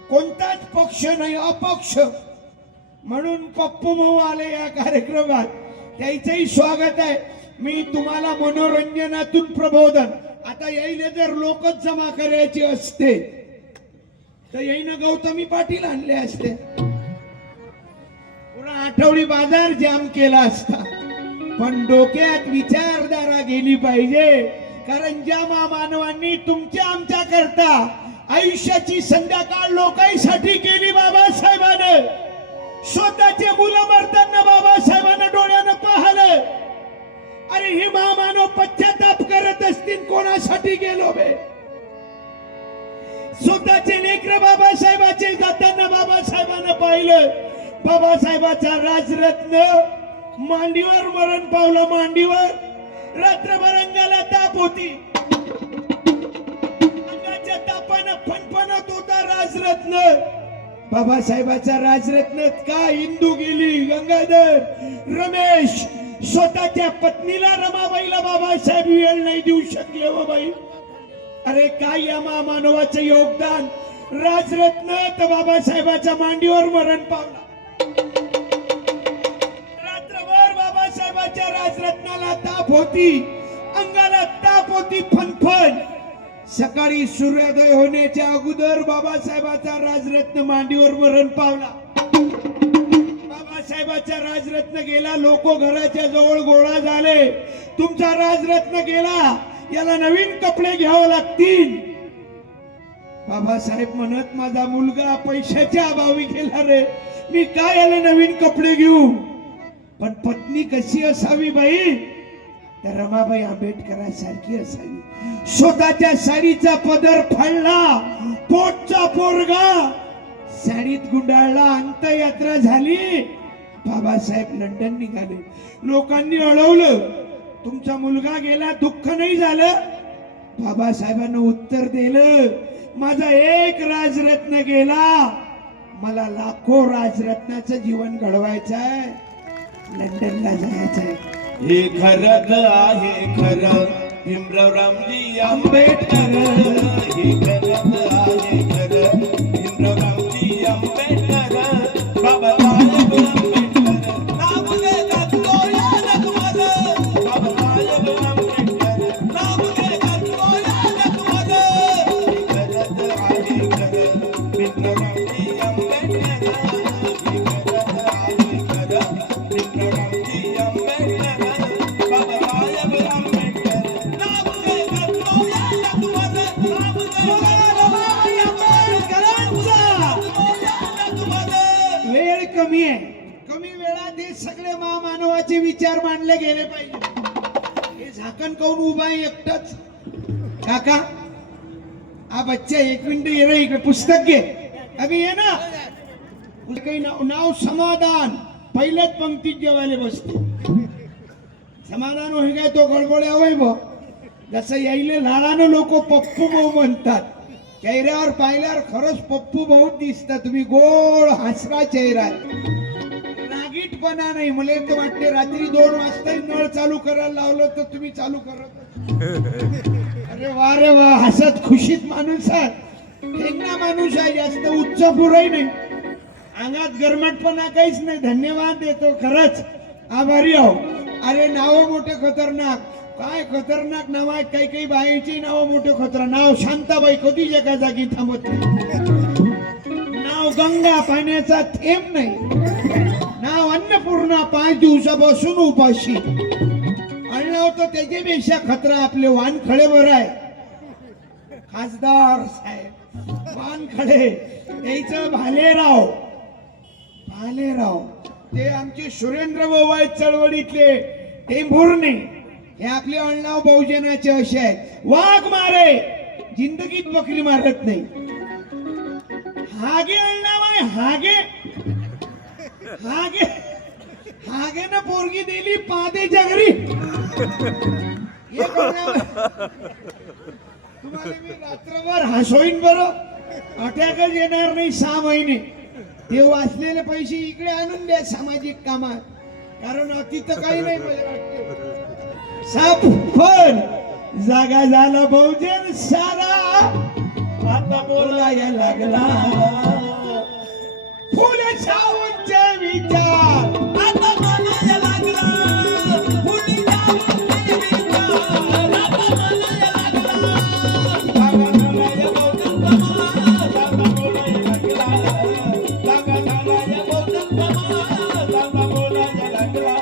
कोणताच पक्ष नाही, अपक्ष. म्हणून पप्पू भाऊ आले या कार्यक्रमात. त्याचंही स्वागत आहे. मी तुम्हाला मनोरंजनातून प्रबोधन. आता यायला जर लोकच जमा करायची असते तर याईनं गौतमी पाटील आणले असते, पुन्हा आठवडी बाजार जाम केला असता. पण डोक्यात विचारधारा गेली पाहिजे. कारण ज्या मानवांनी तुमच्या आमच्या करता आयुष्याची संध्याकाळ लोकांसाठी केली बाबासाहेबांनी. स्वतःचे मुलं मरताना बाबासाहेबांना पाहिलं बाबासाहेबाचा राजरत्न मांडीवर मरण पावलं. मांडीवर रात्रभर अंगाला ताप होती, अंगाच्या तापानं फणफणत होता राजरत्न. बाबासाहेबाचा राजरत्न का इंदू गेली, गंगाधर, रमेश स्वतःच्या पत्नीला रमाबाईला बाबासाहेब वेळ नाही देऊ शकले हो बाई. अरे काय या मानवाचं योगदान. राजरत्न तर बाबासाहेबाच्या मांडीवर मरण पावला. रात्रभर बाबासाहेबाच्या राजरत्नाला ताप होती, अंगाला ताप होती, फणफण. सकाळी सूर्योदय होण्याच्या अगोदर बाबासाहेबाचा राजरत्न मांडीवर मरण पावला. बाबासाहेबाचा राजरत्न गेला, लोक घराच्या जवळ गोळा झाले. तुमचा राजरत्न गेला, याला नवीन कपडे घ्यावे लागतील. बाबासाहेब म्हणत माझा मुलगा पैशाच्या अभावी गेला रे, मी काय याला नवीन कपडे घेऊ. पण पत्नी कशी असावी बाई, तर रमाबाई आंबेडकरांसारखी असावी. स्वतःच्या साडीचा पदर फाडला, पोटचा पोरगा साडीत गुंडाळला, अंत्ययात्रा झाली. बाबासाहेब लंडन निघाले. लोकांनी अडवलं, तुमचा मुलगा गेला, दुःख नाही झालं. बाबासाहेबांना उत्तर दिलं, माझा एक राजरत्न गेला, मला लाखो राजरत्नाचं जीवन घडवायचं आहे, लंडनला जायचं आहे. हे खरं आहे खरं भीमराव रामजी आंबेडकर. हे खरं आहे खरं भीमराव रामजी आंबेडकर. बाबासाहेब आंबेडकर नाव घेतात डोळ्यात माझं. बाबासाहेब आंबेडकर नाव घेतात डोळ्यात माझं. हे खरं आहे खरं भीमराव रामजी आंबेडकर. हे खरं आहे खरं भीमराव रामजी आंबेडकर. वेळ कमी आहे, कमी वेळात हे सगळे महामानवाचे विचार मांडले गेले पाहिजे. हे झाकण काऊन उभा आहे एकटाच. काका हा बच्चा एक मिनिट ये रे इकडे, पुस्तक घे. अभि ये ना, काही नाव समाधान, पहिल्याच पंक्तीत जेवायला बसतो. समाधान होईल काय तो गडबड हवंय बघ. जसं यायले लाडानं लोक पप्पू भाऊ म्हणतात, चेहऱ्यावर पाहिल्यावर खरंच पप्पू भाऊ दिसतात. तुम्ही गोड हसरा चेहरा, रागीटपणा नाही. मला तर वाटते रात्री 2 वाजता नळ चालू करायला लावलं तर तुम्ही चालू करत. अरे वा रे वा, हसत खुशीत माणूस आहे, ठेंगणा माणूस आहे, जास्त उच्च पुरही नाही, अंगात गरमटपणा काहीच नाही. धन्यवाद देतो, खरंच आभारी आहो. अरे नाव मोठे खतरनाक, काय खतरनाक नाव आहेत. काही काही बाईची नाव मोठे खतरनाक. नाव शांताबाई कधी एका जागी थांबत नाही. नाव गंगा पाण्याचा थेंब नाही. नाव अन्नपूर्णा 5 दिवसापासून उपाशी. अण्णाव तर त्याच्यापेक्षा खतरा आपले वानखडे बर आहे. खासदार साहेब वानखडे, त्याचं भालेराव. भालेराव ते आमचे सुरेंद्र भाऊ आहेत चळवळीतले, टेंभुर्णे. हे आपले अण्णाव बहुजनाचे असे आहेत. वाघ मारे, जिंदगीत बकरी मारत नाही. हागे अण्णाव आहे, हागे. हागे हागे ना पोरगी दिली पादेच्या घरी. एक अण्णाव. तुम्हाला मी रात्रभर हसवईन बरं, अटॅकच येणार नाही 6 महिने. ते वाचलेले पैसे इकडे आणून द्या सामाजिक कामात, कारण तिथं काही नाही. मला वाटते सापण जागा झाला बहुजन सारा, आता बोलायला लागला फुले छावचे विचार. आता बोलायला लागला फुले छावचे विचार. आता बोलायला लागला जागा झाला या बहुजन समाज. आता बोलायला लागला जागा झाला या बहुजन समाज. आता बोलायला लागला.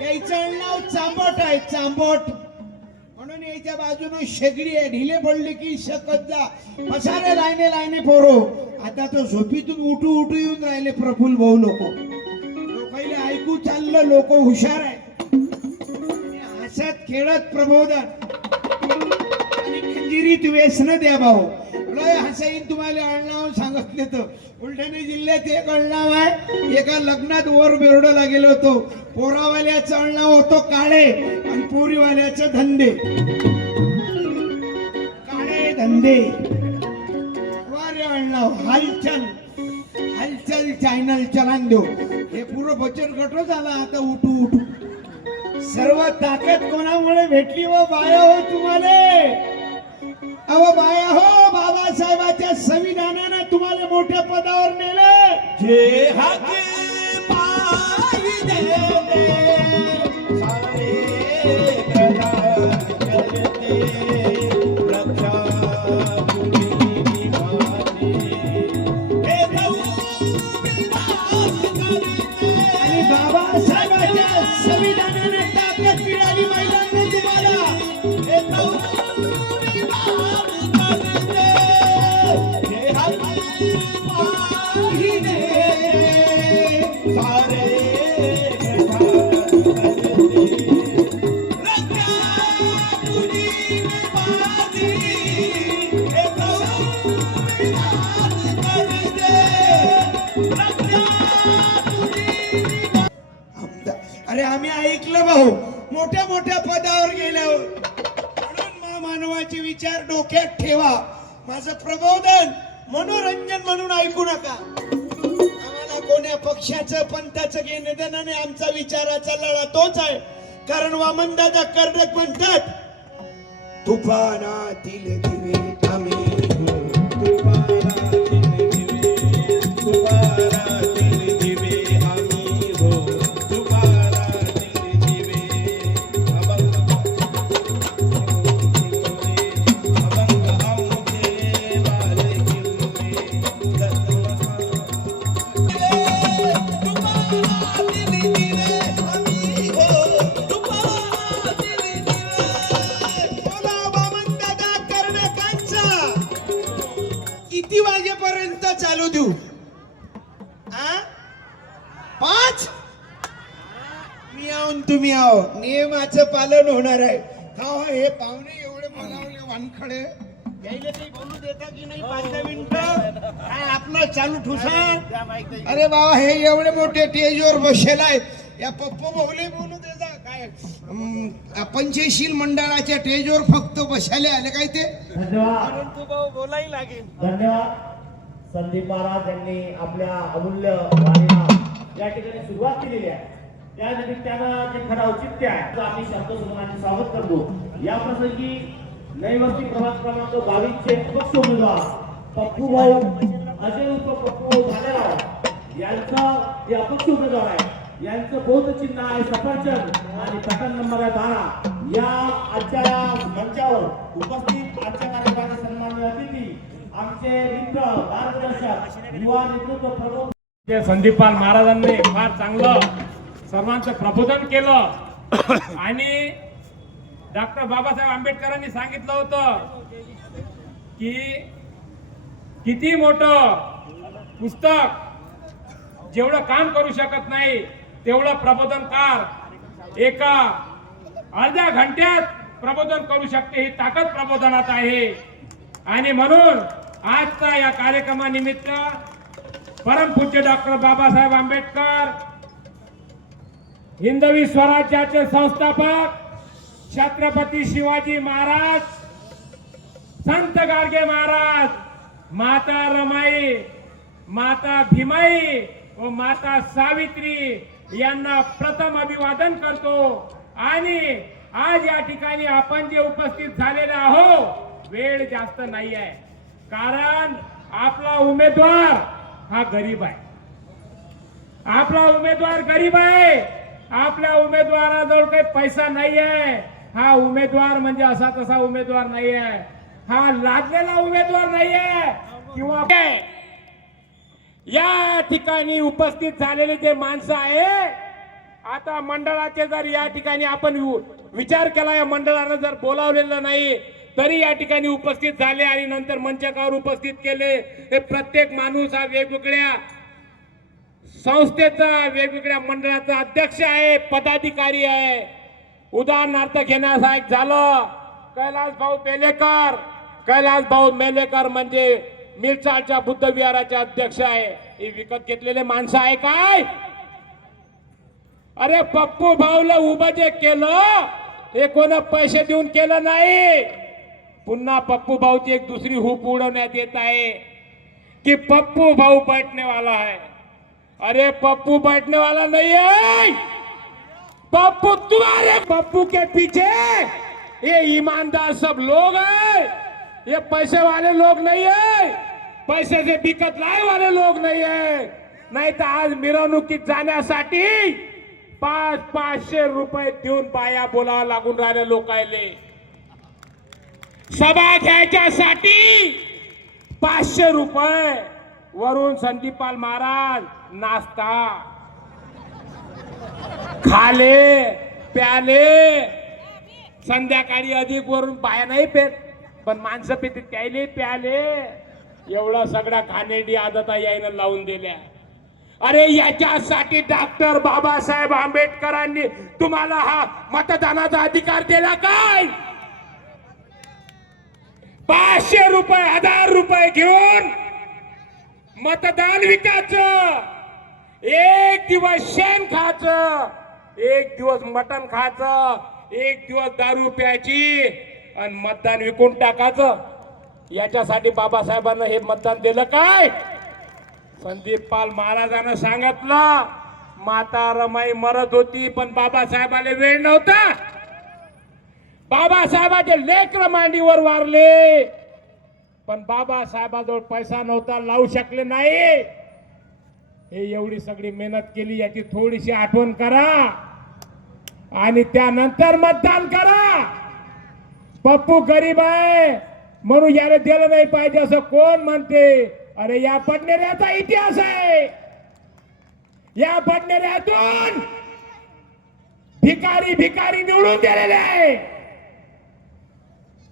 याचं नाव चांबट आहे, चांबट. म्हणून याच्या बाजूने शेगडी आहे, ढिले पडले की शकत जा. पसारे लाईने लाईने पोरो. आता तो झोपीतून उठू उठू येऊन राहिले प्रफुल्ल भाऊ. लोकांना ऐकू चाललं, लोक हुशार आहे. हसत खेळत प्रबोधन आणि खंजिरीत व्यसन द्या भाऊ. लय हसाईन तुम्हाला अळणाव सांगितले तर बुलढाणा जिल्ह्यात एक अळणाव आहे. एका लग्नात वर बेरडला गेलो होतो. पोरावाल्याचं अळणाव होतो काळे आणि पोरीवाल्याचं धंदे. काळे धंदे वारे अळणाव हालचाल हालचाल चॅनल चलान देऊ. हे पुरं बचत गट झाला आता. उठू उठू सर्व ताकद कोणामुळे भेटली व बाया हो तुम्हाला. अहो बाया हो, बाबासाहेबांच्या संविधानानं तुम्हाला मोठ्या पदावर नेले. जे हाके पायी देते सारे प्रधान करते रक्षा तुझी निभाते. हे संविधान करते आणि बाबासाहेबांच्या संविधानानं ताकद मिळाली महिलांना तुम्हाला. हे संविधान करते जे हाके पायी देते सारे प्रधान करते रक्षा तुझी निभाती. हे संविधान करते रक्षा तुझी आमदार अरे आम्ही ऐकलं भाऊ मोठ्या मोठ्या पदावर गेल्यावर. म्हणून मानवाचे विचार डोक्यात ठेवा. माझं प्रबोधन मनोरंजन म्हणून ऐकू नका. आम्हाला कोण्या पक्षाचं पंथाचं घेणं देणं नाही. आमचा विचाराचा लढा तोच आहे. कारण वामनदादा कर्णक म्हणतात तुफानातील दिवे आम्ही बोला वामनदादा कर्णकांचा. किती वाजेपर्यंत चालू देऊ? आ? 5? मी आऊन तुम्ही आहो. नियमाचं पालन होणार आहे. का हो, हे पाहुणे एवढे बोलावले वानखडे यायला काही बोलू देता की नाही? 5-10 मिनिटं काय आपलं चालू ठुसा. अरे बाबा हे एवढे मोठे स्टेजवर बसेल आहेत. या पप्पू भाऊले बोलू देता काय? पंचशील मंडळाच्या स्टेजवर फक्त बसायला आले काय ते? धन्यवाद परंतु भाऊ बोलाही लागेल. धन्यवाद. संदीप महाराज यांनी आपल्या अमूल्य वाणीला या ठिकाणी सुरुवात केलेली आहे. त्या निमित्तानं जे खरं औचित्य आहे तो आम्ही शब्दसमूहाने स्वागत करतो. या प्रसंगी नैवस्ती प्रभाग क्रमांक 22 चे अपक्ष उमेदवार पप्पू भाऊ अजय उर्फ पप्पू भालेराव यांचा जे अपक्ष उमेदवार आहे यांचं बौद्ध चिन्ह आहे सफरचंद आणि प्रकरण नंबर आहे 12. या आजच्या या मंचावर उपस्थित आजच्या कार्यक्रमाचे सन्माननीय अतिथी आमचे मित्र मार्गदर्शक युवा नेतृत्व प्रमुख संदीपाल महाराजांनी फार चांगलं सर्वांचं प्रबोधन केलं आणि डॉक्टर बाबासाहेब आंबेडकरांनी सांगितलं होतं की किती मोठं पुस्तक जेवढं काम करू शकत नाही तेवढं प्रबोधनकार एका अर्ध्या घंट्यात प्रबोधन करू शकते. ही ताकद प्रबोधनात आहे. आणि म्हणून आजचा या कार्यक्रमानिमित्त परमपूज्य डॉक्टर बाबासाहेब आंबेडकर हिंदवी स्वराज्याचे संस्थापक छत्रपती शिवाजी महाराज, संत गाडगे महाराज, माता रमाई, माता भीमाई व माता सावित्री यांना प्रथम अभिवादन करतो. आणि आज या ठिकाणी आपण जे उपस्थित झालेले आहोत वेळ जास्त नाही आहे. कारण आपला उमेदवार हा गरीब आहे. आपला उमेदवार गरीब आहे. आपल्या उमेदवाराजवळ काही पैसा नाही आहे. हा उमेदवार म्हणजे असा तसा उमेदवार नाही आहे. हा लादलेला उमेदवार नाही आहे किंवा या ठिकाणी उपस्थित झालेले जे माणसं आहे आता मंडळाचे जर या ठिकाणी आपण विचार केला या मंडळानं जर बोलावलेलं नाही तरी या ठिकाणी उपस्थित झाले आणि नंतर मंचकावर उपस्थित केले. हे प्रत्येक माणूस हा वेगवेगळ्या संस्थेचा वेगवेगळ्या मंडळाचा अध्यक्ष आहे, पदाधिकारी आहे. उदाहरणार्थ घेण्यासारखं झालं कैलास भाऊ बेलेकर, कैलास भाऊ मेलेकर म्हणजे मिरसाळच्या बुद्ध विहाराचे अध्यक्ष आहे. हे विकत घेतलेले माणसं आहे काय? अरे पप्पू भाऊला उभं जे केलं हे कोण पैसे देऊन केलं नाही. पुन्हा पप्पू भाऊची एक दुसरी हुप उडवण्यात येत आहे कि पप्पू भाऊ बैठने वाला है. अरे पप्पू बैठने वाला नहीं है. पप्पू तुम्हारे पप्पू के पीछे ये ईमानदार सब लोग हैं. ये पैसे वाले लोग नहीं है. पैसे से बिकत लाए वाले लोग नहीं है. नाही तर आज मिरवणुकीत जाण्यासाठी 500 रुपये देऊन बाया बोलावं लागून राहिले लोकायले. सभा घ्यायच्यासाठी 500 रुपये वरून संदीपाल महाराज नाश्ता खाले प्याले. संध्याकाळी अधिक वरून बाया नाही पेत पण माणसं पिते त्याले प्याले. एवढा सगळा घाणेरडी आदत यायनं लावून दिल्या. अरे याच्यासाठी डॉक्टर बाबासाहेब आंबेडकरांनी तुम्हाला हा मतदानाचा अधिकार दिला काय? 500 रुपये 1000 रुपये घेऊन मतदान विकायचं. एक दिवस शेण खायचं, एक दिवस मटण खायचं, एक दिवस दारू प्यायची आणि मतदान विकून टाकायचं. याच्यासाठी बाबासाहेबांना हे मतदान दिलं काय? संदीप पाल महाराजांना सांगितलं माता रमाई मरत होती पण बाबासाहेबाला वेळ नव्हता. बाबासाहेबाचे लेकरं मांडीवर वारले पण बाबासाहेबाजवळ पैसा नव्हता, लावू शकले नाही. हे एवढी सगळी मेहनत केली याची थोडीशी आठवण करा आणि त्यानंतर मतदान करा. पप्पू गरीब आहे म्हणून याला दिलं नाही पाहिजे असं कोण म्हणते? अरे या पडणेऱ्याचा इतिहास आहे. या पडणेऱ्यातून भिकारी भिकारी निवडून दिलेले आहे,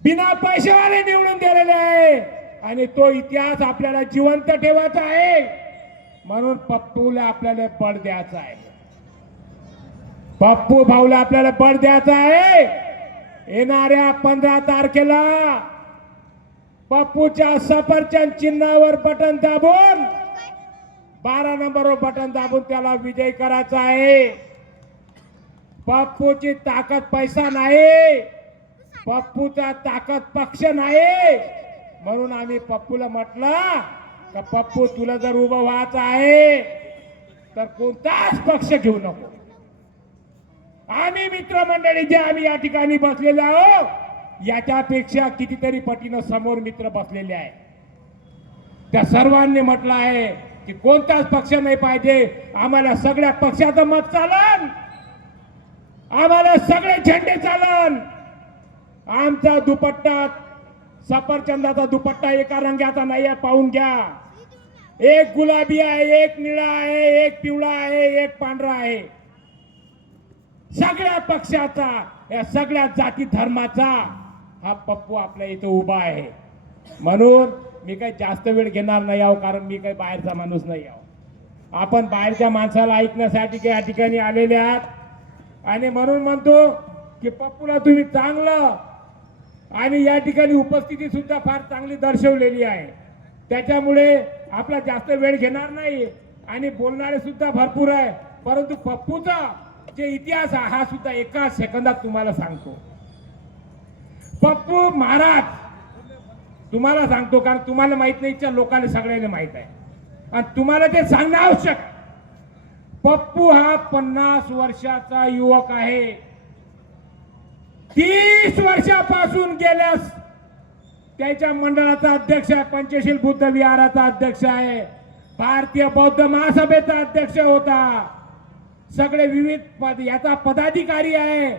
बिना पैसेवाले निवडून दिलेले आहे आणि तो इतिहास आपल्याला जिवंत ठेवायचा आहे. म्हणून पप्पूला आपल्याला बळ द्यायचा आहे. पप्पू भाऊला आपल्याला बळ द्यायचा आहे. येणाऱ्या 15 तारखेला पप्पूच्या सफरचंद चिन्हावर बटन दाबून 12 नंबरवर बटन दाबून त्याला विजय करायचा आहे. पप्पूची ताकद पैसा नाही, पप्पूचा ताकद पक्ष नाही. म्हणून आम्ही पप्पूला म्हटलं का पप्पू तुला जर उभं व्हायचं आहे तर कोणताच पक्ष घेऊ नको. आम्ही मित्रमंडळी जे आम्ही या ठिकाणी बसलेले आहोत याच्यापेक्षा कितीतरी पटीनं समोर मित्र बसलेले आहे. त्या सर्वांनी म्हटलं आहे की कोणताच पक्ष नाही पाहिजे, आम्हाला सगळ्या पक्षाचं मत चालन, आम्हाला सगळे झेंडे चालन. आमचा दुपट्टा सफरचंदाचा दुपट्टा एका रंगाचा नाही आहे, पाहून घ्या. एक गुलाबी आहे, एक निळा आहे, एक पिवळा आहे, एक पांढरा आहे. सगळ्या पक्षाचा, या सगळ्या जाती धर्माचा हा पप्पू आपल्या इथं उभा आहे. म्हणून मी काही जास्त वेळ घेणार नाही आहो, कारण मी काही बाहेरचा माणूस नाही आहो. आपण बाहेरच्या माणसाला ऐकण्यासाठी या ठिकाणी आलेले आहात आणि म्हणून म्हणतो की पप्पूला तुम्ही चांगलं आणि या ठिकाणी उपस्थिती सुद्धा फार चांगली दर्शवलेली आहे. त्याच्यामुळे आपला जास्त वेळ घेणार नाही आणि बोलणारे सुद्धा भरपूर आहे. परंतु पप्पूचा जे इतिहास हा सुद्धा एका सेकंदात तुम्हाला सांगतो. पप्पू महाराज तुम्हाला सांगतो, कारण तुम्हाला माहित नाही, लोकांना सगळ्यांना माहित आहे आणि तुम्हाला ते सांगणं आवश्यक. पप्पू हा 50 वर्षाचा युवक आहे. 30 वर्षापासून गेल्यास त्याच्या मंडळाचा अध्यक्ष आहे, पंचशील बुद्ध विहाराचा अध्यक्ष आहे, भारतीय बौद्ध महासभेचा अध्यक्ष होता, सगळे विविध पद याचा पदाधिकारी आहे.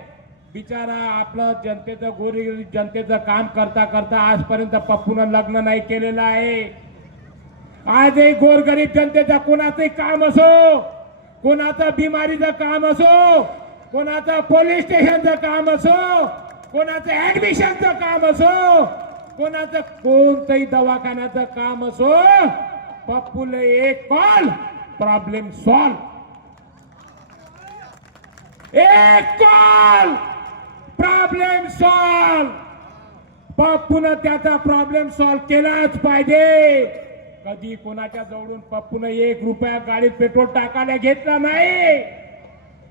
बिचारा आपलं जनतेचं गोरगरीब जनतेचं काम करता करता आजपर्यंत पप्पूनं लग्न नाही केलेलं आहे. आजही गोरगरीब जनतेचं कोणाचंही काम असो, कोणाचं बिमारीचं काम असो, कोणाचं पोलीस स्टेशनचं काम असो, कोणाचं ऍडमिशनचं काम असो, कोणाचं कोणतंही दवाखान्याचं काम असो, पप्पूला एक कॉल प्रॉब्लेम सॉल्व. एक कॉल प्रॉब्लेम सॉल्व. पप्पून त्याचा प्रॉब्लेम सॉल्व्ह केलाच पाहिजे. कधी कोणाच्या जवळून पप्पून 1 रुपया गाडीत पेट्रोल टाकायला घेतला नाही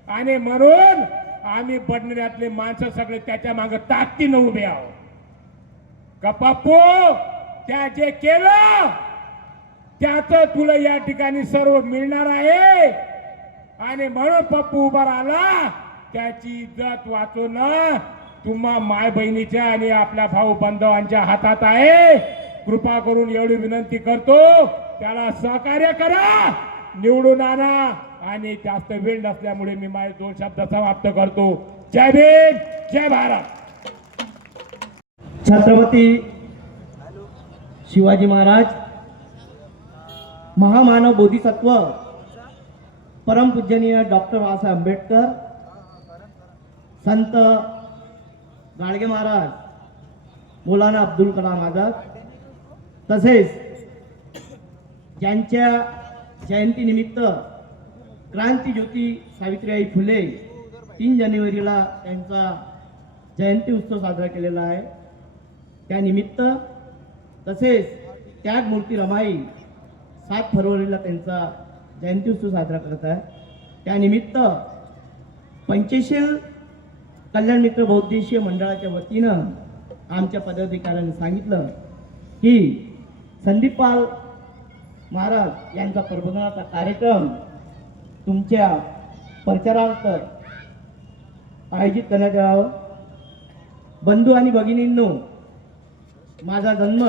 आणि म्हणून आम्ही बडनेऱ्यातले माणसं सगळे त्याच्या मागे ताकदीनं उभे आहोत. का पप्पू त्या जे केलं त्याचं तुला या ठिकाणी सर्व मिळणार आहे आणि म्हणून पप्पू उभा राहिला. त्याची इज्जत वाचून तुम्हा माय बहिणीच्या आणि आपल्या भाऊ बांधवांच्या हातात आहे. कृपा करून एवढी विनंती करतो, त्याला सहकार्य करा, निवडून आणा आणि जास्त वेळ नसल्यामुळे मी माझे 2 शब्द समाप्त करतो. जय भीम, जय भारत. छत्रपती शिवाजी महाराज, महामानव बोधिसत्व, परमपूजनीय डॉक्टर बाबासाहेब आंबेडकर, संत गाडगे महाराज, मौलाना अब्दुल कलाम आझाद, तसेच ज्यांच्या जयंतीनिमित्त क्रांतीज्योती सावित्रीबाई फुले 3 जानेवारीला त्यांचा जयंती उत्सव साजरा केलेला आहे. त्यानिमित्त तसेच त्यागमूर्ती रमाई 7 फरवरीला त्यांचा जयंती उत्सव साजरा करत आहे. त्यानिमित्त पंचशील कल्याण मित्र बहुउद्देशीय मंडळाच्या वतीनं आमच्या पदाधिकाऱ्यांनी सांगितलं की संदीपाल महाराज यांचा प्रबोधनाचा कार्यक्रम तुमच्या प्रचारार्थ आयोजित करण्यात यावं. बंधू आणि भगिनींनो, माझा जन्म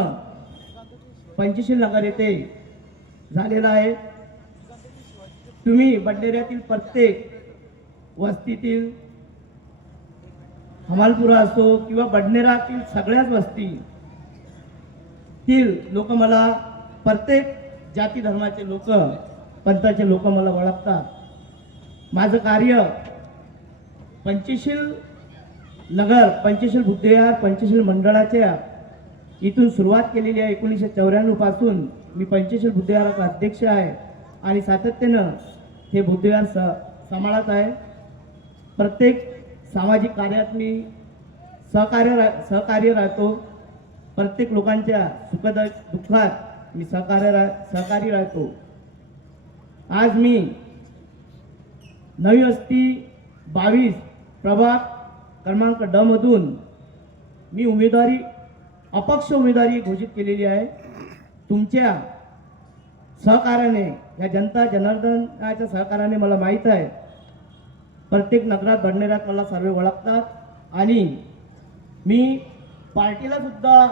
पंचशील नगर येथे झालेला आहे. तुम्ही बडनेऱ्यातील प्रत्येक वस्तीतील, हमालपुरा असो किंवा बडनेरातील सगळ्याच वस्तीतील लोक मला, प्रत्येक जाती धर्माचे लोक, पंथाचे लोक मला ओळखतात. माझं कार्य पंचशील नगर, पंचशील बुद्धविहार, पंचशील मंडळाच्या इथून सुरुवात केलेली आहे. 1994 पासून मी पंचशील बुद्धविहाराचा अध्यक्ष आहे आणि सातत्यानं हे बुद्धविहार सांभाळत आहे. प्रत्येक सामाजिक कार्यात मी सहकार्य राहतो. प्रत्येक लोकांच्या दुःखात मी सहकारी राहतो. आज मी नवी वस्ती 22 प्रभाग क्रमांक ड मधून मी अपक्ष उमेदवारी घोषित केलेली आहे. तुमच्या सहकार्याने, या जनता जनार्दनाच्या सहकार्याने मला माहीत आहे प्रत्येक नगरात, बडनेऱ्यात मला सर्व ओळखतात आणि मी पार्टीला सुद्धा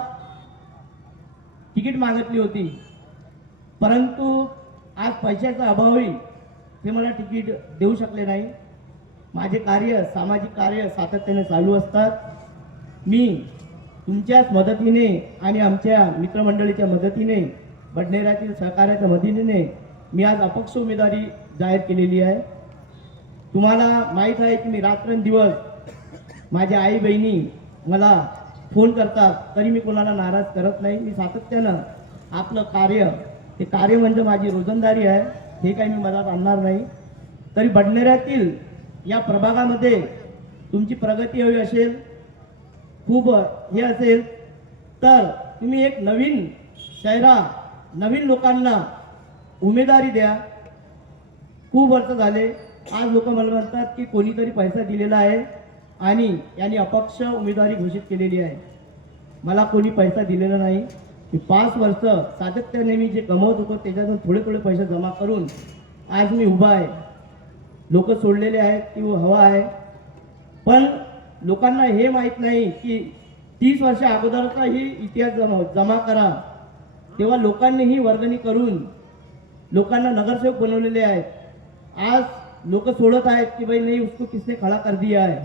तिकीट मागितली होती, परंतु आज पैशाचा अभावी ते मला तिकीट देऊ शकले नाही. माझे कार्य, सामाजिक कार्य सातत्याने चालू असतात. मी तुमच्याच मदतीने आणि आमच्या मित्रमंडळीच्या मदतीने, बडनेऱ्यातील सहकार्याच्या मदतीने मी आज अपक्ष उमेदवारी जाहीर केलेली आहे. तुम्हाला माहीत आहे की मी रात्रंदिवस, माझ्या आई बहिणी मला फोन करतात, तरी मी कोणाला नाराज करत नाही. मी सातत्यानं आपलं कार्य, ते कार्य म्हणजे माझी रोजंदारी आहे, हे काही मी मनात आणणार नाही. तरी बडनेऱ्यातील या प्रभागामध्ये तुमची प्रगती हवी असेल, खूप हे असेल, तर तुम्ही एक नवीन चेहरा, नवीन लोकांना उमेदवारी द्या. खूप वर्ष झाले, आज लोक मला म्हणतात की कोणीतरी पैसा दिलेला आहे आणि यांनी अपक्ष उमेदवारी घोषित केलेली आहे. मला कोणी पैसा दिलेला नाही. मी 5 वर्ष सातत्याने मी जे कमवत होतो त्याच्यातून थोडे पैसे जमा करून आज मी उभा आहे. लोक सोडलेले आहेत किंवा हवा आहे, पण लोकांना हे माहीत नाही की 30 वर्ष अगोदरचा ही इतिहास जमा करा. तेव्हा लोकांनी ही वर्गणी करून लोकांना नगरसेवक बनवलेले आहेत. आज लोक सोडत आहेत की भाई नाही, उसको किसने खडा कर दिया है.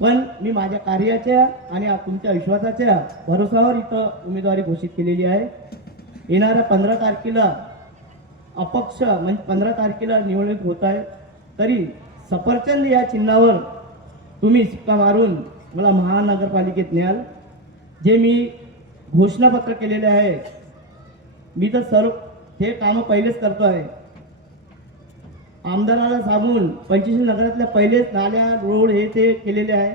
पण मी माझ्या कार्याच्या आणि तुमच्या विश्वासाच्या भरोसावर इथं उमेदवारी घोषित केलेली आहे. येणाऱ्या 15 तारखेला अपक्ष म्हणजे 15 तारखेला निवडणूक होत आहे. तरी सफरचंद या चिन्हावर तुम्ही शिक्का मारून मला महानगरपालिकेत न्याल. जे मी घोषणापत्र केलेले आहे, मी तर सर्व हे कामं पहिलेच करतो आहे. आमदाराला सांगून पंचशील नगरातल्या पहिलेच नाल्या, रोड हे ते केलेले आहे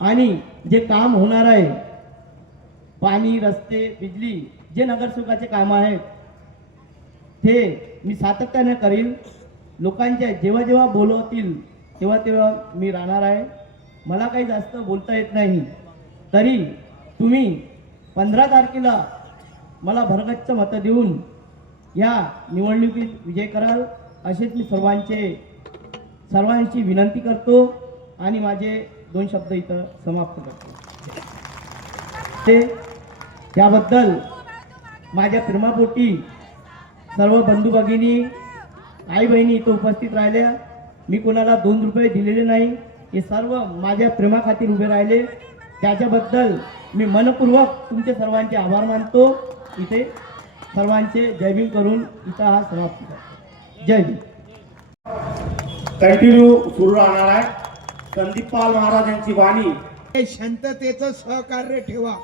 आणि जे काम होणार आहे पाणी, रस्ते, बिजली जे नगरसेवकाचे कामं आहेत ते मी सातत्याने करीन. लोकांच्या जेव्हा जेव्हा बोलवतील तेव्हा तेव्हा मी राहणार आहे. मला काही जास्त बोलता येत नाही, तरी तुम्ही 15 तारखेला मला भरगच्च मतं देऊन या निवडणुकीत विजय कराल असेच मी सर्वांची विनंती करतो आणि माझे 2 शब्द इथं समाप्त करतो. त्याबद्दल माझ्या प्रेमापोटी सर्व बंधू भगिनी, आई बहिणी इथं उपस्थित राहिल्या. मी कोणाला 2 रुपये दिलेले नाही, हे सर्व माझ्या प्रेमाखातीर उभे राहिले. त्याच्याबद्दल मी मनपूर्वक तुमचे सर्वांचे आभार मानतो. इथे सर्वांचे जय भीम करून इथं हा समाप्त करतो. जय भीम. कंटिन्यू सुरू राहणार आहे. संदीप पाल महाराजांची वाणी. शांततेचं सहकार्य ठेवा.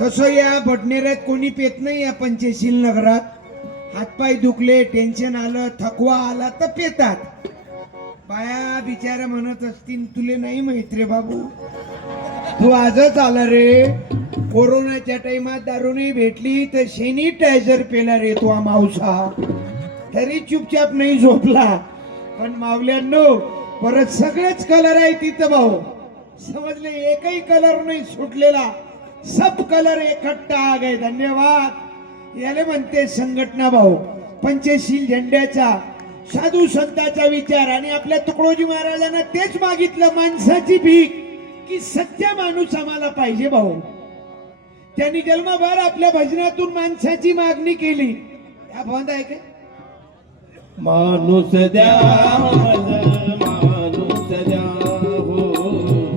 तसं या बडनेऱ्यात कोणी पेत नाही. या पंचशील नगरात हातपाय दुखले, टेन्शन आलं, थकवा आला तर पेतात. बाया बिचारा म्हणत असतील तुले नाही माहित रे बाबू, तू आजच आला रे. कोरोनाच्या टाइमात दारू नाही भेटली तर सॅनिटायझर पेला रे तो मावसा, तरी चुपचाप नाही झोपला. पण मावल्यांनो परत सगळेच कलर आहे तिथं भाऊ, समजले? एकही कलर नाही सुटलेला, सब कलर इकट्ठा आ गए. धन्यवाद. याले म्हणते संघटना भाऊ. पंचशील झेंड्याचा, साधू संतांचा विचार आणि आपल्या तुकडोजी महाराजांना तेच मागितलं, माणसाची भीक, की सत्य माणूस आम्हाला पाहिजे भाऊ. त्यांनी जन्मभर आपल्या भजनातून माणसाची मागणी केली. या बंद आहे काय? माणूस द्या माणूस द्या हो.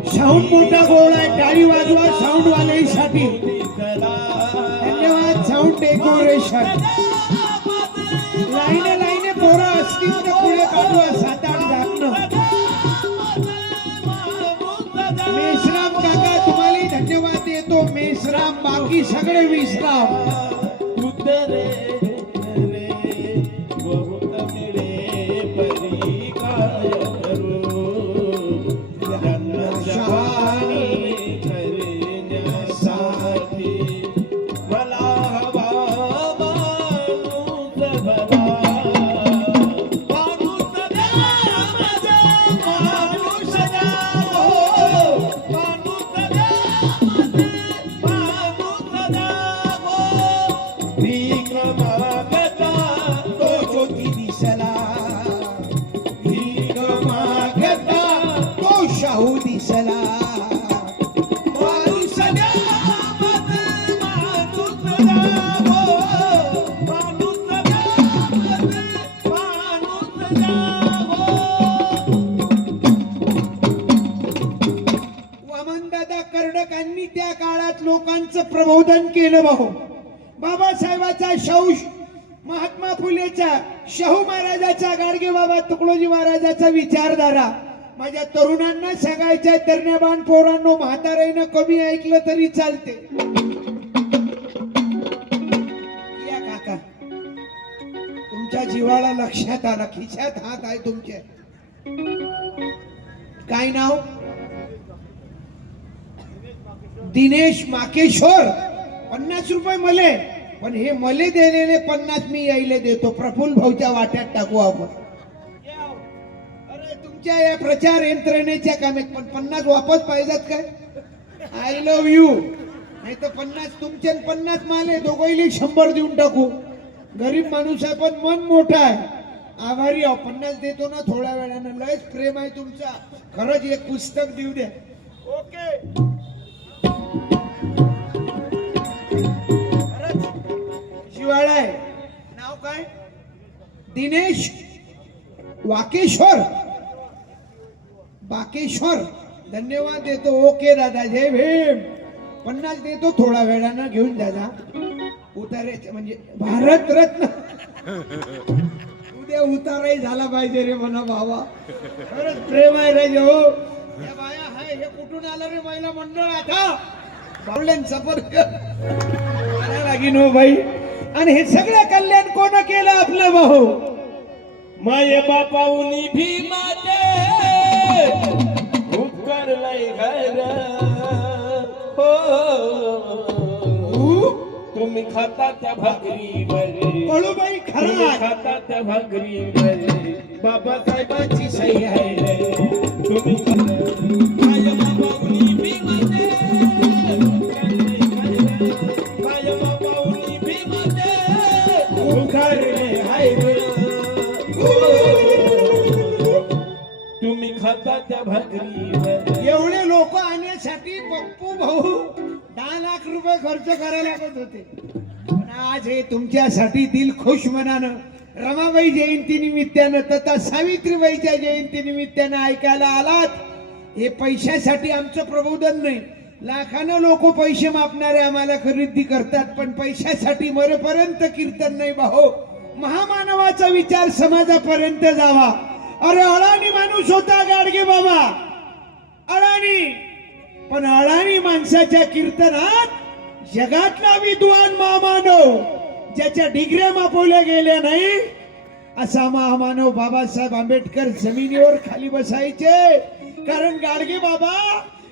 साऊंड मोठा गोळ आहे, टाळी वाजवा साऊंड वाल्यासाठी. धन्यवाद. Sound decoration. लाईने लाईने पोरं असतील तर पुढे काढवा 7-8 झाकणं. मेश्राम काका तुम्हाला धन्यवाद देतो. मेश्राम, बाकी सगळे विश्राम. उतरे रे बहुत मिळे परी काय करू. जन्मशहाणी करण्यासाठी मला हवा माणूस भला. माणूस द्या माझा माणूस द्या हो. माणूस द्या माणूस द्या हो. भीक मागता तो ज्योती दिसला, भीक मागता तो शाहू दिसला. माणूस द्या माझा माणूस द्या हो. माणूस द्या माझा माणूस द्या हो. वामनदादा कर्डकांनी त्या काळात लोकांचं प्रबोधन केलं भाऊ. बाबासाहेबाचा, शाहू महात्मा फुलेचा, शाहू महाराजाचा, गाडगे बाबा तुकडोजी महाराजाचा विचारधारा माझ्या तरुणांना सांगायच्या. तरण्याबान पोरांनो, म्हाताऱ्यानं कमी ऐकलं तरी चालते. या काका, तुमच्या जीवाला लक्षात आला, खिशात हात आहे तुमच्या. काय नाव? दिनेश माकेश्वर. 50 रुपये मले, पण हे मले दिलेले 50 मी यायले देतो. प्रफुल्ल भाऊच्या वाट्यात टाकू आपण. अरे तुमच्या या प्रचार यंत्रणेच्या कामेत पण 50 वापस पाहिजेत काय? I love you. नाही तर 50 तुमचे आणि 50 माले दोघांनी 100 देऊन टाकू. गरीब माणूस आहे पण मन मोठा आहे. आभारी आहो. 50 देतो ना थोड्या वेळानं. लयच प्रेम आहे तुमचा. खरंच एक पुस्तक देऊ द्या. ओके. शिवाळा आहे. नाव काय? दिनेश वाकेश्वर. बाकेश्वर. धन्यवाद देतो. ओके दादा, जय भीम. 50 देतो थोडा वेळानं, घेऊन जा. उतारायचे म्हणजे भारत रत्न. उद्या उताराही झाला पाहिजे रे म्हणा बाबा. खरंच प्रेम आहे रे हो. या बाया हाय, हे कुठून आलं रे महिला मंडळ? आता बावल्यान सफर लागीन हो बाई. आणि हे सगळं कल्याण कोण केलं? आपलं भाऊ. माये बापाऊनी भीमाचे उपकार लय घर हो. तुम्ही खाता त्या भाकरीवर पळूबाई तुम्ही खरा खाता त्या भाकरीवर बाबासाहेबांची सही आहे रे. तुम्ही काय बाबाउनी भीमाने काय बाबाउनी भीमाने उखाडले हाय रे. तुम्ही खाता त्या भाकरीवर एवढे लोक आणण्यासाठी पप्पू भाऊ 10 लाख रुपये खर्च करायला लागत होते. पण आज हे तुमच्यासाठी दिल खुश मनानं रमाबाई जयंती निमित्तानं तथा सावित्रीबाईच्या जयंती निमित्तानं ऐकायला आलात. हे पैशासाठी आमचं प्रबोधन नाही. लाखानं लोक पैसे मापणारे आम्हाला खरेदी करतात, पण पैशासाठी मरेपर्यंत कीर्तन नाही भाऊ. महामानवाचा विचार समाजापर्यंत जावा. अरे अडाणी माणूस होता गाडगे बाबा, अडाणी, पण अडाणी माणसाच्या कीर्तनात जगातला विद्वान महामानव ज्याच्या डिग्र्या मापवल्या गेल्या नाही असा महामानव बाबासाहेब आंबेडकर जमिनीवर खाली बसायचे. कारण गाडगे बाबा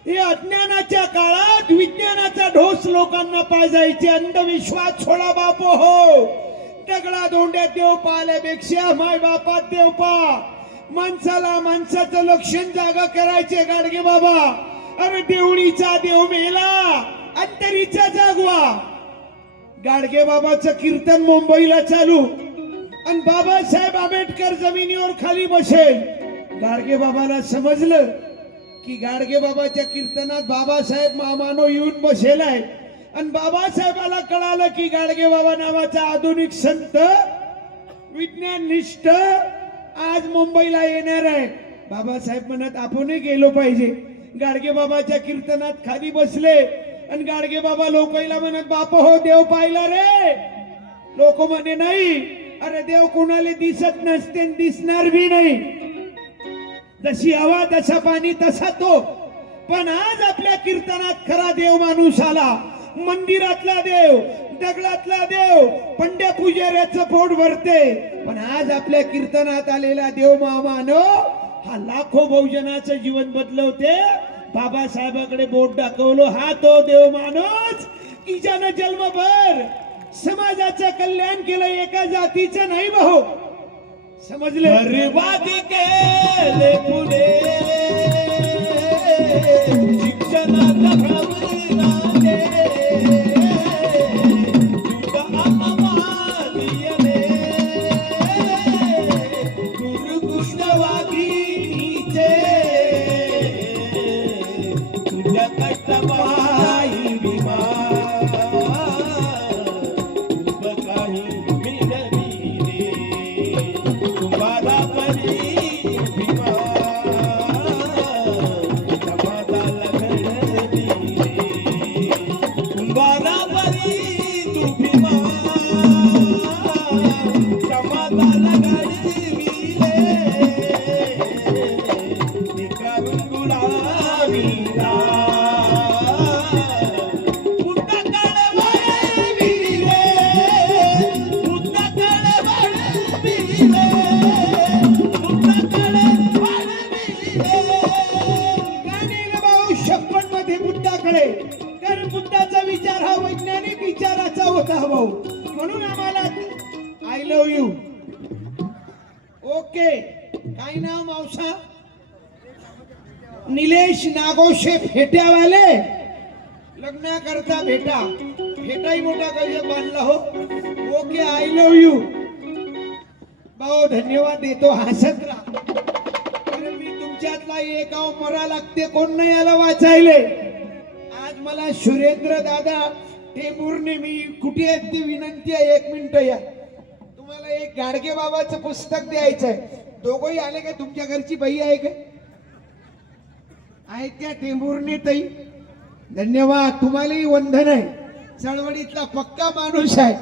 हे अज्ञानाच्या काळात विज्ञानाचा ढोस लोकांना पाजायचे. अंधविश्वास सोडा बापो हो, दगडा धोंड्यात देव पाहल्यापेक्षा माय बापात देव पा. माणसाला माणसाचं लक्षण जागा करायचे गाडगे बाबा. अरे देवळीचा देव मेला, अंतरीचा जागवा. गाडगे बाबाचं कीर्तन मुंबईला चालू आणि बाबासाहेब आंबेडकर जमिनीवर खाली बसेल. गाडगे बाबाला समजलं की गाडगे बाबाच्या कीर्तनात बाबासाहेब महामानव येऊन बसेल आहे. आणि बाबासाहेबाला कळालं की गाडगे बाबा नावाचा आधुनिक संत विज्ञाननिष्ठ आज मुंबईला येणार आहे. बाबासाहेब म्हणत आपणही गेलो पाहिजे. गाडगे बाबाच्या कीर्तनात खाली बसले आणि गाडगे बाबा लोकांना म्हणत बाप हो देव पाहिला रे. लोक म्हणे नाही, अरे देव कोणाला दिसत नसते, दिसणार भी नाही. जशी हवा तसा पाणी तसा तो. पण आज आपल्या कीर्तनात खरा देव माणूस आला. मंदिरातला देव, दगडातला देव, पंड्या पुजाऱ्याचं पोट भरते. पण आज आपल्या कीर्तनात आलेला देव महामानव हा लाखो बहुजनाचं जीवन बदलवते. बाबासाहेबाकडे बोट दाखवलं, हा तो देव माणूस की ज्यानं जन्मभर समाजाचं कल्याण केलं, एका जातीचं नाही भाऊ. समजले? बर्बादी केले पुढे शिक्षणाचा भ्रमणाने युद्ध अनमादीयने गुरुकृष्णवादीचे तुझ्या कष्टपायी विमा उभं काही मिळविले तुम्हाला परी विमा समाजाला घडविले तुम्हाला परी तू भीमा समाजाला घडविले निकारून गुलाबीला पुस्तकाला वळविले पुस्तकाला वळविले पुस्तकाला वळविले. गाणेला भाऊ 56 मध्ये बुद्धाकडे, कारण बुद्धाचा विचार हा वैज्ञानिक विचाराचा होता भाऊ. म्हणून आम्हाला आय लव्ह यू. ओके, काय नाव मावसा? निलेश नागोशे फेट्यावाले लग्ना करता भेटा. फेटाही मोठा काही बांधला हो. ओके, आय लव्ह यू भाऊ. धन्यवाद देतो, हसत राहा. कारण मी तुमच्यातला एक गाव मरा लागते, कोण नाही याला वाचायले. आज मला सुरेंद्र दादा टेंभुर्णे, मी कुठे आहेत ते विनंती आहे, 1 मिनिट या. तुम्हाला एक गाडगे बाबाचं पुस्तक द्यायचंय. दोघंही आले का? तुमच्या घरची बाई आहे का? आहेत त्या टेंभुर्णे ताई? धन्यवाद, तुम्हालाही वंदन आहे. चळवळीतला पक्का माणूस आहे.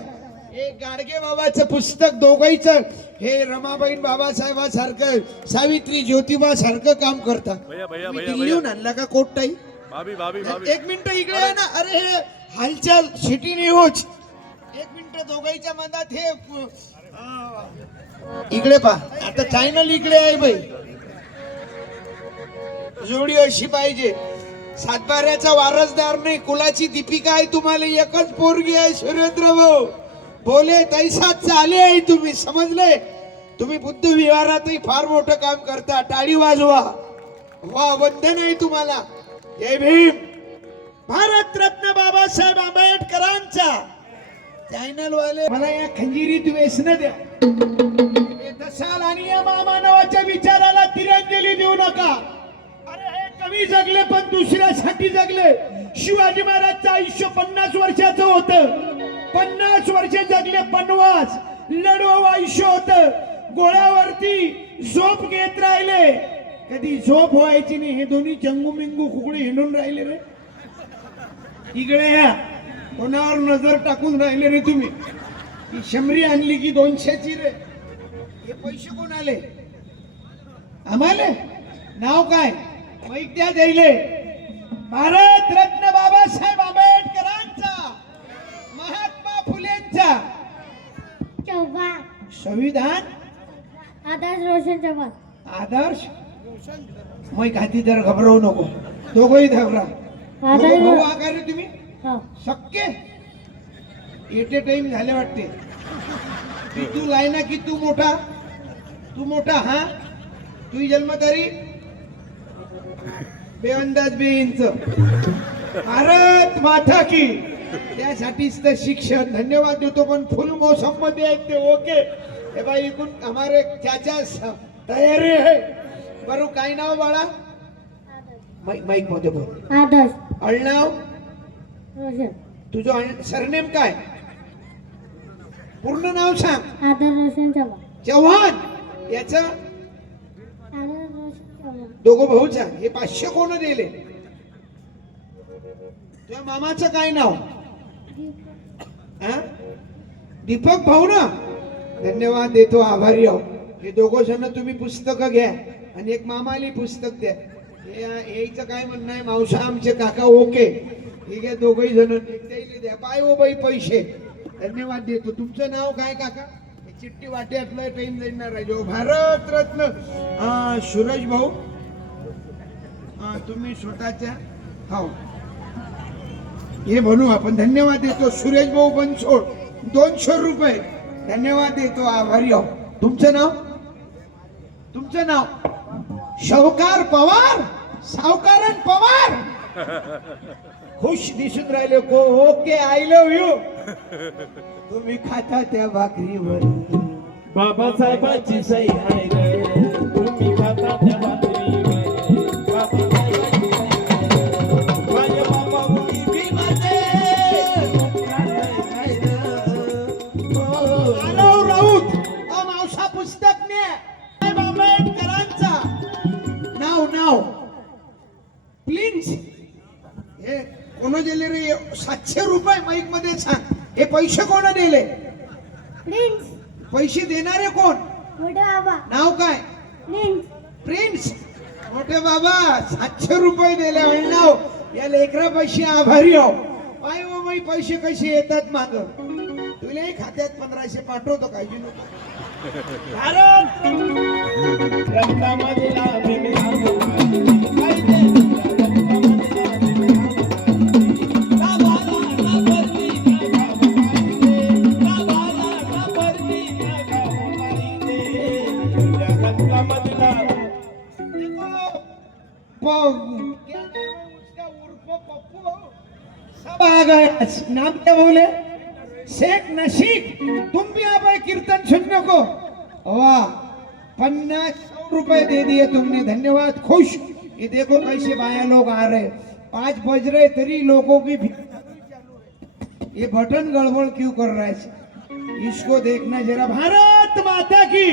एक गाडगे बाबाचं पुस्तक दोघांचं. हे रमाबाई बाबासाहेबासारखं, सावित्री ज्योतिबा सारखं काम करतात. मी दिल्लीहून आणला का कोट ताई? 1 मिनिट इकडे आहे ना. अरे हे हालचाल सिटी न्यूज. 1 मिनिट दोघांच्या मधात हे इकडे पहा. आता चॅनल इकडे आहे बाई. जोडी अशी पाहिजे. सातबाऱ्याचा वारसदार नाही, कुलाची दीपिका आहे. तुम्हाला एकच पोरगी आहे सुरेंद्र भाऊ. बोले तैसा चाले आहे. तुम्ही समजले? तुम्ही बुद्ध विहारातही फार मोठं काम करता. टाळी वाजवा. वा, वंदन आहे तुम्हाला. जय भीम. भारतरत्न बाबासाहेब आंबेडकरांचा चॅनल वाले मला या खंजिरीत व्यसन द्या. दसाल आणि या महामानवाच्या विचाराला तिरंजली देऊ नका. अरे हे कमी जगले पण दुसऱ्यासाठी जगले. शिवाजी महाराजचं आयुष्य 50 वर्षाचं होतं. 50 वर्ष जगले. 50 लढवं आयुष्य होतं. गोळ्यावरती झोप घेत राहिले. कधी झोप व्हायची नाही. हे दोन्ही चंगू मिंगू कुकडे हिंडून राहिले रे. इकडे या. कोणावर नजर टाकून राहिले रे तुम्ही? ही शंभरी आणली की 200ची रे. हे पैसे कोण आले? आम्हाला नाव काय? माहिती द्या द्यायले. भारतरत्न बाबासाहेब आंबेडकरांचा, महात्मा फुलेंचा चव्हाण. संविधान आदर्श रोशन चव्हाण. आदर्श मग खाती जर घबरवू नको. दोघंही घबरा. आदर्श भाऊ आकार तुम्ही हो. शक्य एट ए टाइम झाले वाटते. की तू लायना की तू मोठा. तू मोठा. हा तुझी जन्मतारीख बेअंदाज बेइंच. भारत माता की. त्यासाठीच तर शिक्षण. धन्यवाद देतो पण फुल मोसम मध्ये आहेत ते. ओके हे बाई इकून हमारे चाचा तयारी आहे. बरं काय नाव बाळा? माईक मध्ये बोल. आदर्श अळनाव रोशन. तुझं सरनेम काय? पूर्ण नाव सांग. आदर्श रोशन चव्हाण. चव्हाण. याच आदर्श रोशन चव्हाण. दोघं भाऊचा. हे 500 कोण दिले? तुझ्या मामाचं काय नाव? हा? दीपक भाऊ ना. धन्यवाद देतो. आभारी आहो. हे दोघं जण तुम्ही पुस्तकं घ्या आणि एक मामाली पुस्तक द्या. यायचं काय म्हणणं आहे? मावसा आमचे काका ओके. ठीक आहे. दोघही जण द्या. पाय ओ बाई पैसे. धन्यवाद देतो. तुमचं नाव काय काका? चिठ्ठी वाट्यातलं टाइम देणार आहे. भारतरत्न सुरेश भाऊ. तुम्ही स्वतःच्या हो हे म्हणू आपण. धन्यवाद देतो. सुरेश भाऊ बनसोड 200 रुपये. धन्यवाद देतो. आभारी आहो. तुमचं नाव? तुमचं नाव? सावकार पवार. सावकारण पवार. खुश दिसून राहिले को. ओके. I love you. तुम्ही खाता त्या भाकरीवर बाबासाहेबांची सही आहे रे. तुम्ही खाता त्या भाकरीवर. बाबासाहेबांची सही आहे रे. माझ्या बाबा मुली भीमाचे. मानव राऊत मावसा पुस्तक ने साहेब आंबेडकरांचा नाव प्लीज. हे कोण दिले रे? 700 रुपये माईक मध्ये सांग. हे पैसे कोण दिले? प्रिन्स. पैसे देणारे कोण? मोठे बाबा. नाव काय? प्रिन्स. प्रिन्स. मोठे बाबा 700 रुपये दिले. नाव या लेकरा पैसे आभारी आहो. पाय व बाई पैसे कसे येतात माग. तुला खात्यात 1500 पाठवतो. काळजी नको. भारत रक्तामध्ये लाभेल नाम क्या बोले? शेख नशीक. तुम भी आप कीर्तन सुनने को. वाह 50 रुपए दे दिए तुमने. धन्यवाद. खुश. ये देखो कैसे बाया लोग आ रहे. 5 बज रहे तरी लोगों की भीड़. ये बटन गड़बड़ क्यों कर रहा है? इसको देखना जरा. भारत माता की.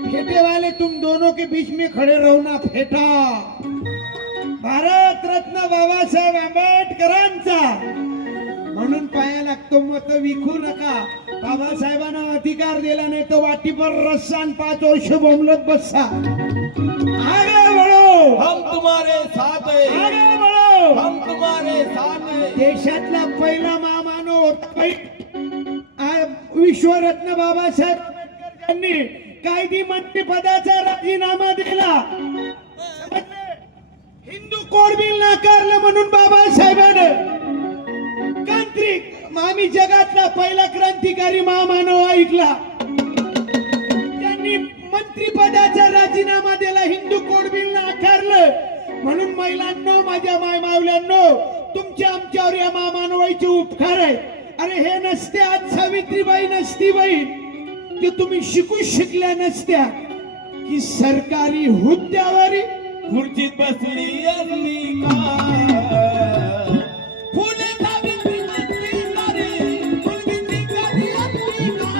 फेटे वाले तुम दोनों के बीच में खड़े रहो ना. फेटा. भारत रत्न बाबासाहेब आंबेडकरांचा म्हणून पाया लागतो. मत विकू नका. बाबासाहेबांना अधिकार दिला नाही तो वाटीभर रस्सा 5 वर्ष बोंबलत बसा. आगे बढ़ो. हम तुम्हारे साथ है. आगे बढ़ो. हम तुम्हारे साथ है. देशातला पहिला महामानव होता विश्वरत्न बाबासाहेब आंबेडकर यांनी कायदी मंत्री पदाचा राजीनामा दिला. हिंदू कोड बिल नाकारलं म्हणून बाबासाहेबांनं तांत्रिक आम्ही जगातला पहिला क्रांतिकारी महामानव ऐकला. त्यांनी मंत्रिपदाचा राजीनामा दिला, हिंदू कोड बिल नाकारलं. म्हणून महिलांनो, माझ्या माय मावल्यांनो, तुमच्या आमच्यावर या महामानवाचे उपकार आहे. अरे हे नसते आज सावित्रीबाई नसती बाई, ते तुम्ही शिकल्या नसत्या की सरकारी हुद्द्यावर खुर्चीत बसली असली का फुले सावित्री नसली का रे मुलगीची गादी असली का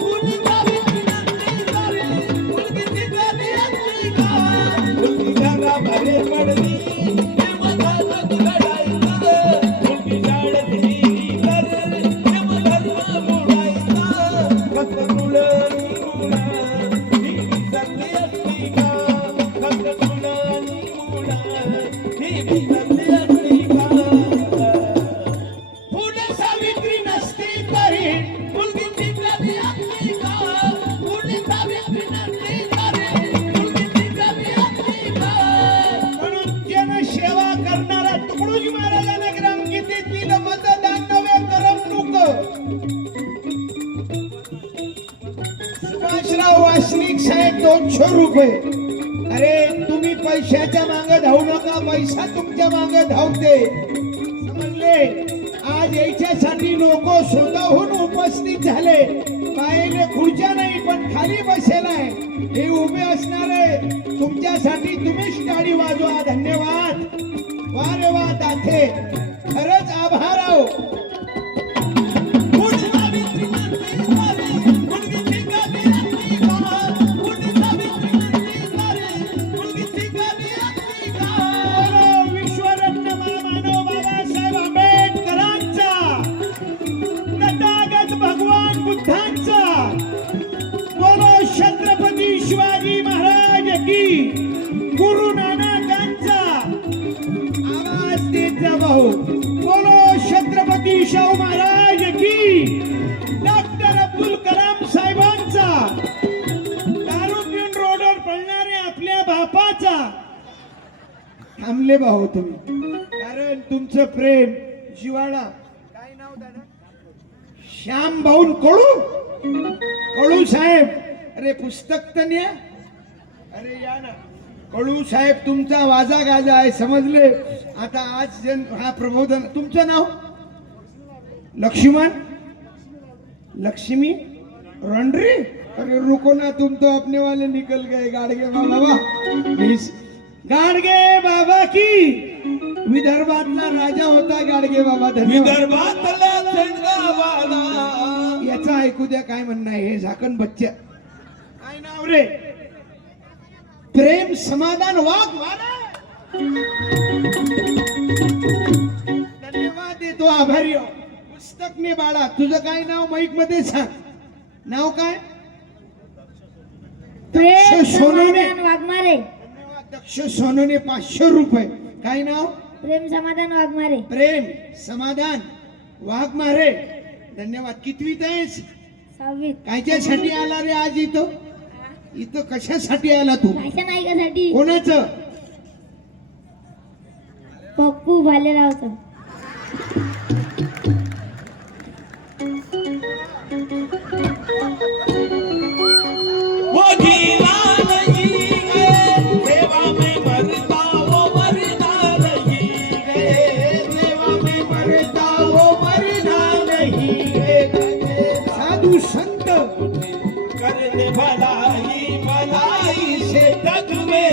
फुले सावित्री नसली का रे मुलगीची गादी असली का मुलगी जरा बाहेर पडली तेव्हा धर्म घडायचं मुलगी शाळेत गेली तर तेव्हा धर्म मोडायचा फक्त मुलं ही विसरली असली का फक्त फुले सावित्री नसती तरी मुलगीची गादी असली का फुले सावित्री नसली तरी मुलगीची गादी असली का. म्हणून जनसेवा करणारा तुकडोजी महाराजांना ग्रामगीतेत दिलं मतदान नव्हे करमणूक. सुभाषराव वासनिक साहेब 200 रुपये. अरे तुम्ही पैशाच्या मागे धावू नका, पैसा तुमच्या मागे धावते, समजले. आज याच्यासाठी लोक स्वतःहून उपस्थित झाले. पायाने खुर्च्या नाही पण खाली बसेलाय. हे उभे असणारे तुमच्यासाठी तुम्हीच टाळी वाजवा. धन्यवाद. वा रे वा दाथे, खरंच आभार आहो. विश्वरत्न महामानव बाबासाहेब आंबेडकरांचा, तथागत भगवान बुद्धांचा, बोलो छत्रपती शिवाजी महाराज की, गुरु नानकांचा आवाज देत जा भाऊ. बोलो छत्रपती शाहू महाराज की, डॉक्टर अब्दुल कलाम साहेबांचा, दारू पिऊन रोडवर पडणारे आपल्या बापाचा. थांबले भाऊ तुम्ही, कारण तुमचं प्रेम जिवाळा. काय नाव दादा? श्याम भाऊ कळू साहेब. अरे पुस्तक तर न्या. अरे या ना कळू साहेब, तुमचा वाजा गाजा आहे, समजले. आता आज हा प्रबोधन. तुमचं नाव? लक्ष्मण लक्ष्मी रंड्री. अरे रुको ना, तुम तो अपने वाले निकल गए. गाडगे बाबा, प्लीज. गाडगे बाबा की, विदर्भातला राजा होता गाडगे बाबा. धन्यवाद. विदर्भातला थंडगावाला याचा ऐकू द्या काय म्हणणं आहे. हे झाकण बच्चा काय नाव रे? प्रेम समाधान वाघ वाला. धन्यवाद देतो, आभारी हो. पुस्तक ने बाळा, तुझं काय नाव माईक मध्ये सांग. नाव काय? दक्ष सोनोने. वाघमारे. दक्ष सोनोने 500 रुपये. काय नाव? प्रेम समाधान वाघमारे. प्रेम समाधान वाघमारे. धन्यवाद. कितवीत आहेस? 6वीत. कायच्यासाठी आला रे आज इथं? इथं कशासाठी आला तू? भाषण ऐकासाठी. कोणाचं? पप्पू भालेरावचं. वो जीना नहीं है सेवा में मरता वो मरना नहीं है सेवा में मरता वो मरना नहीं है. साधू संत करने भलाई भलाई से तकवे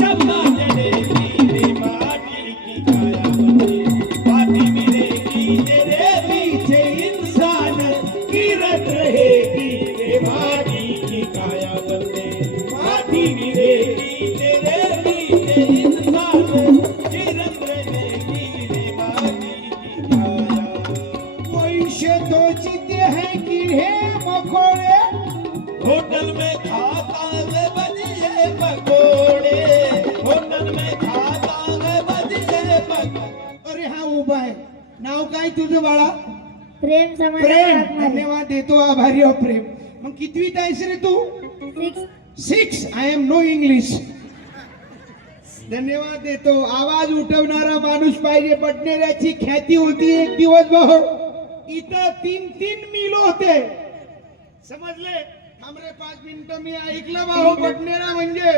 चम्मा जलेगी माटी की काया बने माटी मिलेगी तेरे पीछे इंसान गिरत रहेगी रे माटी की काया बने माटी मिलेगी तेरे पीछे इंसान गिरत रहेगी रे माटी की काया. पैसे दोचिते हैं कि हे मकोड़े. होटल में खाता है बजिए पकोड़े होटल में खाता है बजिए पकोड़े. अरे हा उभा आहे. नाव काय तुझं बाळा? प्रेम समाधान प्रेम. वाघमारे. धन्यवाद देतो, आभारी हो प्रेम. मग कितवीत आहेस रे तू? 6. 6. I am no English. धन्यवाद देतो. आवाज उठवणारा माणूस पाहिजे. बडनेऱ्याची ख्याती होती एक दिवस भाऊ, इथं 3-3 मिल होते. समजले? थांबरे 5 मिनिटं, मी ऐकलं भाऊ. बडनेरा म्हणजे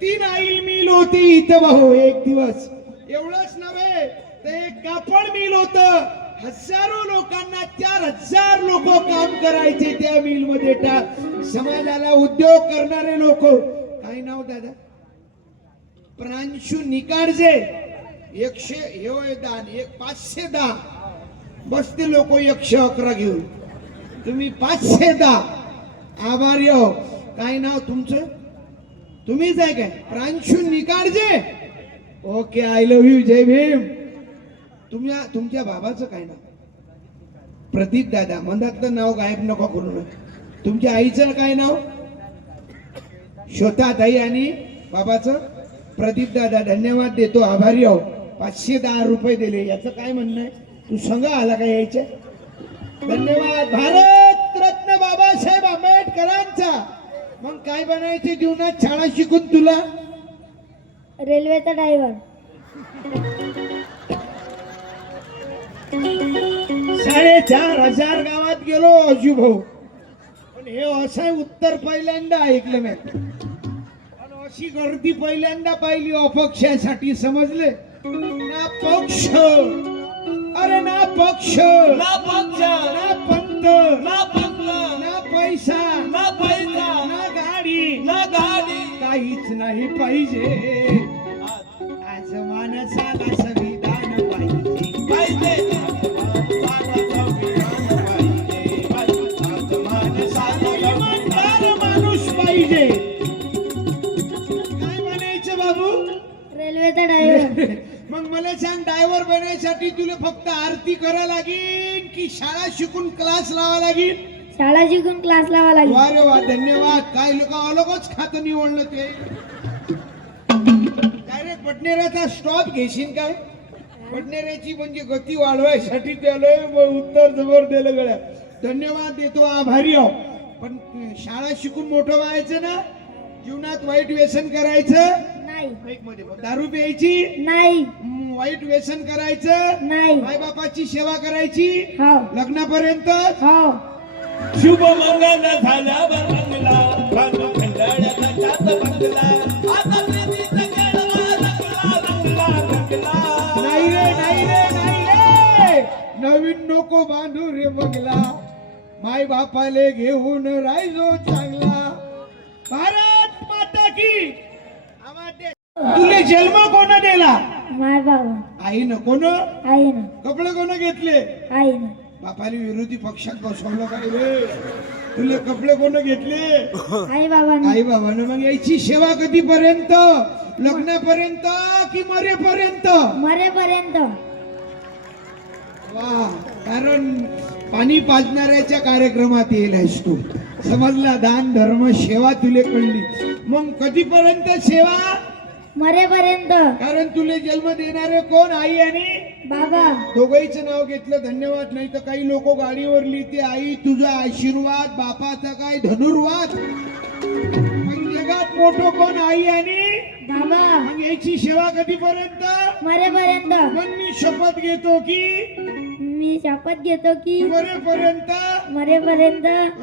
3 आईल मिल होती इथं भाऊ एक दिवस. एवढंच नव्हे तर एक कापड मिल होत. हजारो लोकांना 4000 लोक काम करायचे त्या मिल मध्ये. समाजाला उद्योग करणारे लोक. काय नाव दादा? प्रांशु निकाळजे. 100 हे दान, 510 बसते लोक 111 घेऊन. तुम्ही 510. आभारी हो. काय नाव तुमचं? तुम्हीच आहे काय? Pranshu Nikalje. Okay, I love you. जय भीम. तुमच्या बाबाचं काय नाव? प्रदीप दादा. मनातलं नाव गायब नको करू नका. तुमच्या आईचं काय नाव? श्वेता ताई. आणि बाबाचं? प्रदीप दादा. धन्यवाद देतो. आभारी आहो. 510 रुपये दिले. याचं काय म्हणणं आहे? तू संघ आला का यायच्या? धन्यवाद. भारत रत्न बाबासाहेब आंबेडकरांचा. मग काय बनायचे जीवनात शाळा शिकून तुला? रेल्वेचा ड्रायव्हर. 4500 गावात गेलो अजू भाऊ, पण हे असं उत्तर पहिल्यांदा ऐकलं मी. पण अशी गर्दी पहिल्यांदा पाहिली अपक्षासाठी. समजले? ना पक्ष, अरे ना पक्ष, ना पक्ष, ना पंत, ना पंत, ना पैसा, ना पैसा, ना गाडी, ना गाडी. काहीच नाही पाहिजे. आज माणसाला संविधान पाहिजे. पाहिजे. इमानदार माणूस पाहिजे. काय बनायचं बाबू? रेल्वेचा ड्रायव्हर. मग मला सांग, ड्रायव्हर बनायसाठी तुला फक्त आरती करा लागेल की शाळा शिकून क्लास लावा लागेल? शाळा शिकून क्लास लावा लागेल. वा रे वा. धन्यवाद. काय लोक अलगच खातं निवडलं ते. डायरेक्ट बडनेराचा स्टॉप घेशील काय? बडनेऱ्याची म्हणजे गती वाढवायसाठी त्याला उत्तर जबर दिलं गड्या. धन्यवाद देतो. आभारी आहो. पण शाळा शिकून मोठं व्हायचं ना? जीवनात वाईट व्यसन करायचं नाही. एक मध्ये बोल. दारू प्यायची नाही. वाईट व्यसन करायचं नाही. आई बापाची सेवा करायची हो. लग्नापर्यंत. हो. शुभ मंगल झाल्यावर मंगला, बांधू खंडाळ्याचा जात बंगला. आता प्रीतीचा गडवा रंगला, रंगला, रंगला. नाही रे, नाही रे, नाही रे. नवीन नको बांधू रे बंगला. माय बापाले घेऊन राहायचो चांगला. भारत माता की. आवाज दे. तुले जन्म कोण दिला? माय बाबा. आईनं. कोण? आईनं. कपडे कोण घेतले? आईनं. बापाने विरोधी पक्षात बसवलं काय रे? तुले कपडे कोण घेतले? आई बाबानं. आई बाबानं. मग याची सेवा कधीपर्यंत? लग्नापर्यंत की मरेपर्यंत? मरेपर्यंत. वा. कारण पाणी पाजणाऱ्याच्या कार्यक्रमात येईल आहेस तू. समजला? दान धर्म सेवा तुले कळली. मग कधीपर्यंत सेवा? मरेपर्यंत. कारण तुले जन्म देणारे कोण? आई आणि बाबा. दोघांचं नाव घेतलं. धन्यवाद. नाही तर काही लोक गाडीवर लिहिते आई तुझा आशीर्वाद, बापाचा काय धनुर्वाद. मग जगात मोठं कोण? आई आणि बाबा. मग याची सेवा कधीपर्यंत? मरेपर्यंत. मग मी शपथ घेतो की मी शपथ घेतो की मरेपर्यंत मरेपर्यंत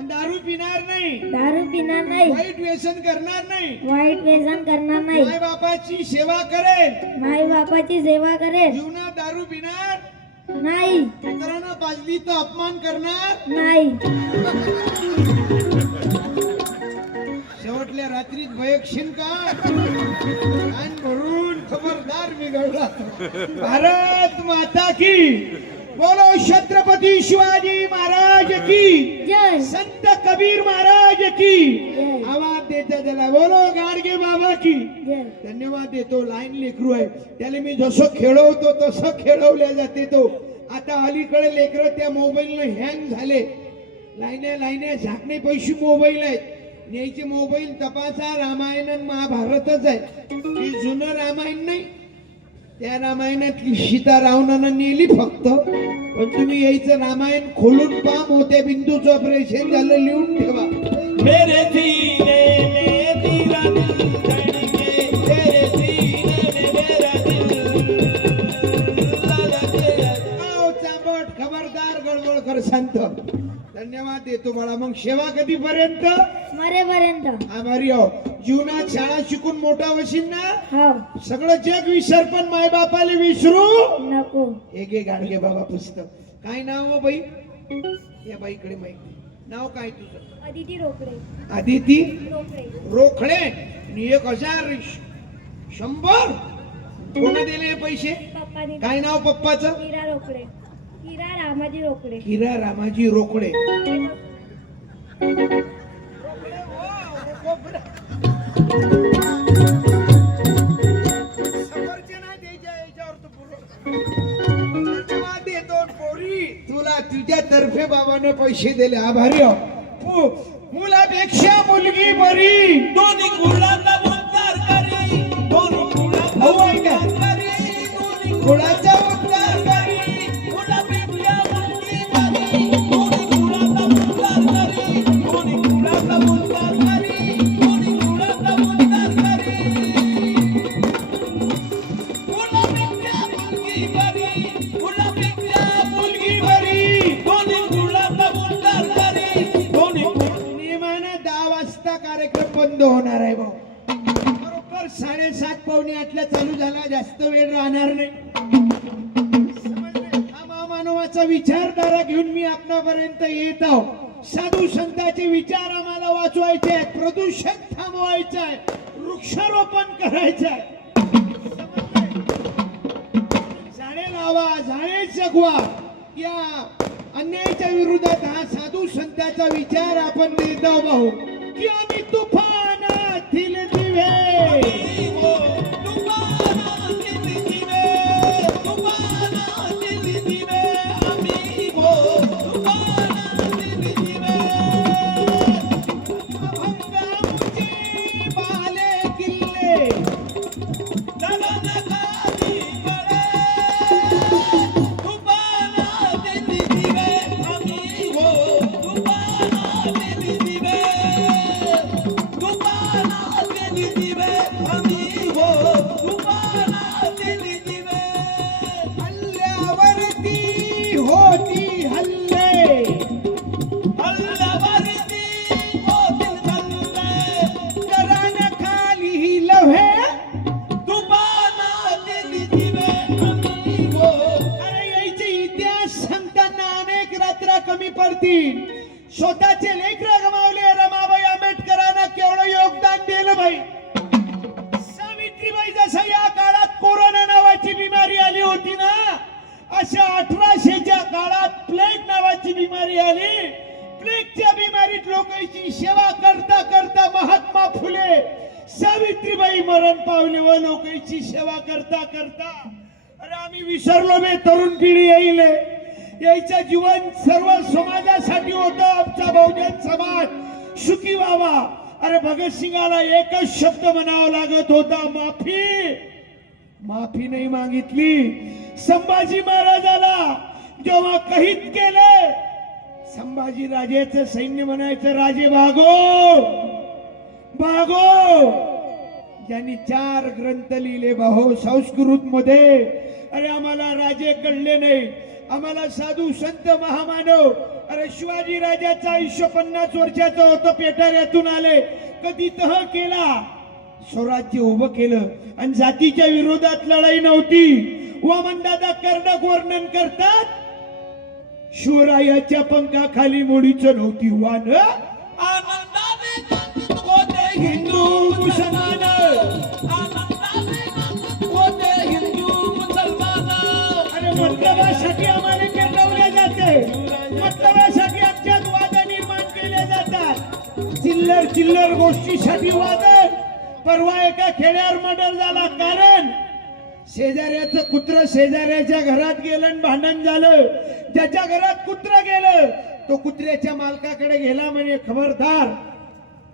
दारू पिणार नाही, दारू पिणार नाही, वाईट व्यसन करणार नाही, वाईट व्यसन करणार नाही, माय बापाची सेवा करेल, माई बापाची सेवा करेल जीवनात दारू पिणार नाही, मित्रांना पाजली तर अपमान करणार नाही. शेवटल्या रात्रीत भयक्षीण का कान भरून खबरदार बिघडला. भारत माता की बोलो, छत्रपती शिवाजी महाराज की जय. संत कबीर महाराज की जय. आवाज देता त्याला बोलो, गाडगे बाबा की जय. धन्यवाद देतो. लाईन लेकरू आहे त्याला मी जसं खेळवतो तसं खेळवल्या जाते. तो आता अलीकडे लेकर त्या मोबाईलनं हँग झाले. लाईन्या झाकणे पैसे मोबाईल आहेत. न्यायचे मोबाईल तपासा. रामायण आणि महाभारतच आहे. हे जुनं रामायण नाही. त्या रामायणातली सीता रावणानं नेली फक्त. पण तुम्ही यायचं रामायण खोलून पहा. मोठ्या बिंदूचं ऑपरेशन झालं. लिहून ठेवा. मेरे सीने में तेरा दिल धड़के, तेरे सीने में देतो बाळा. मग सेवा कधीपर्यंत? मरेपर्यंत. आभारी आहो. जीवनात शाळा शिकून मोठा होशील ना, हो. सगळं जग विसर पण माय बापाला विसरू नको. एक एक गाडगे बाबा पुस्तक. काय नाव हो बाई? या बाईकडे माहिती. नाव काय तुझं? अदिती रोकडे. आदिती रोकडे. रोखडे. आणि 1000 100 कोण दिले पैसे? पप्पानी. काय नाव पप्पाचं? हिरा रोकडे. हिरा रामाजी रोकडे. हिरा रामाजी रोकडे. तुला तुझ्यातर्फे बाबाने पैसे दिले. आभारी आहो. मुलापेक्षा मुलगी बरी. दोन्ही कुळाचा उद्धार करी, दोन्ही कुळाचा भाऊ आहे का? उद्धार करी, दोन्ही कुळाचा उद्धार करी, मुलापेक्षा मुलगी बरी. दोन्ही कुळाचा उद्धार करी, दोन्ही कुळाचा उद्धार करी, दोन्ही कुळाचा उद्धार करी. मुलापेक्षा मुलगी बरी, मुलापेक्षा मुलगी बरी. दोन्ही कुळाचा उद्धार करी, दोन्ही नियमानं 10 वाजता कार्यक्रम बंद होणार आहे भाऊ. बरोबर 7:30 पावणे 8ला चालू झाला. जास्त वेळ राहणार नाही. समजले? हा महामानवाचा विचारधारा घेऊन मी आपणापर्यंत येत आहो. साधू संतांचे विचार आम्हाला वाचवायचे आहेत. प्रदूषण थांबवायचं आहे. वृक्षारोपण करायचं आहे. झाडे लावा, झाडे जगवा. या अन्यायाच्या विरोधात हा साधू संतांचा विचार आपण देत आहोत भाऊ. की आम्ही तुफानातील दिवे. अभंगामुचे बाले किल्ले. हल्ल्यावरती होती हल्ले. करण खाली लव्हे. अरे याचे इतिहास सांगताना अनेक रात्र कमी पडतील. स्वतःचे लेकरं गमावले. रमाबाई आंबेडकरांना केवढं योगदान दिलं बाई. सावित्रीबाई जसं या काळात कोरोना नावाची बिमारी आली होती ना, अशा 1800च्या काळात प्लेग नावाची बिमारी आली. प्लेगच्या बिमारीत लोकांची सेवा करता करता महात्मा फुले सावित्रीबाई मरण पावले व लोकांची सेवा करता करता. अरे आम्ही विसरलो बे. तरुण पिढी येईल. यायचं जीवन सर्व समाजासाठी होतं. आमचा बहुजन समाज सुखी व्हावा. अरे भगतसिंगाला एकच शब्द म्हणावा लागत होता, माफी. माफी नाही मागितली. संभाजी महाराजाला जेव्हा कहीत केलं, संभाजी राजेचं सैन्य म्हणायचं, राजे भागो भागो. ज्यांनी 4 ग्रंथ लिहिले भाऊ संस्कृत मध्ये. अरे आम्हाला राजे कळले नाही. आम्हाला साधू संत महामानव. अरे शिवाजी राजाचं आयुष्य 50 वर्षाचं होतं. पेटाऱ्यातून आले. कधी तह केला, स्वराज्य उभं केलं. आणि जातीच्या विरोधात लढाई नव्हती. वामनदादा कर्णक वर्णन करतात, शिवरायाच्या पंखाखाली मुळीचं नव्हती वान. आनंदाने नाचत होते हिंदू मुसलमान, आनंदाने नाचत होते हिंदू मुसलमान. अरे मतलबासाठी आम्हाला पेटवले जाते. मतलबासाठी आमच्यात वाद निर्माण केले जातात. चिल्लर गोष्टीसाठी वाद. परवा एका खेड्यावर मर्डर झाला. कारण शेजाऱ्याचं कुत्र शेजाऱ्याच्या घरात गेलं आणि भांडण झालं. ज्याच्या घरात कुत्र गेलं तो कुत्र्याच्या मालकाकडे गेला म्हणे, खबरदार.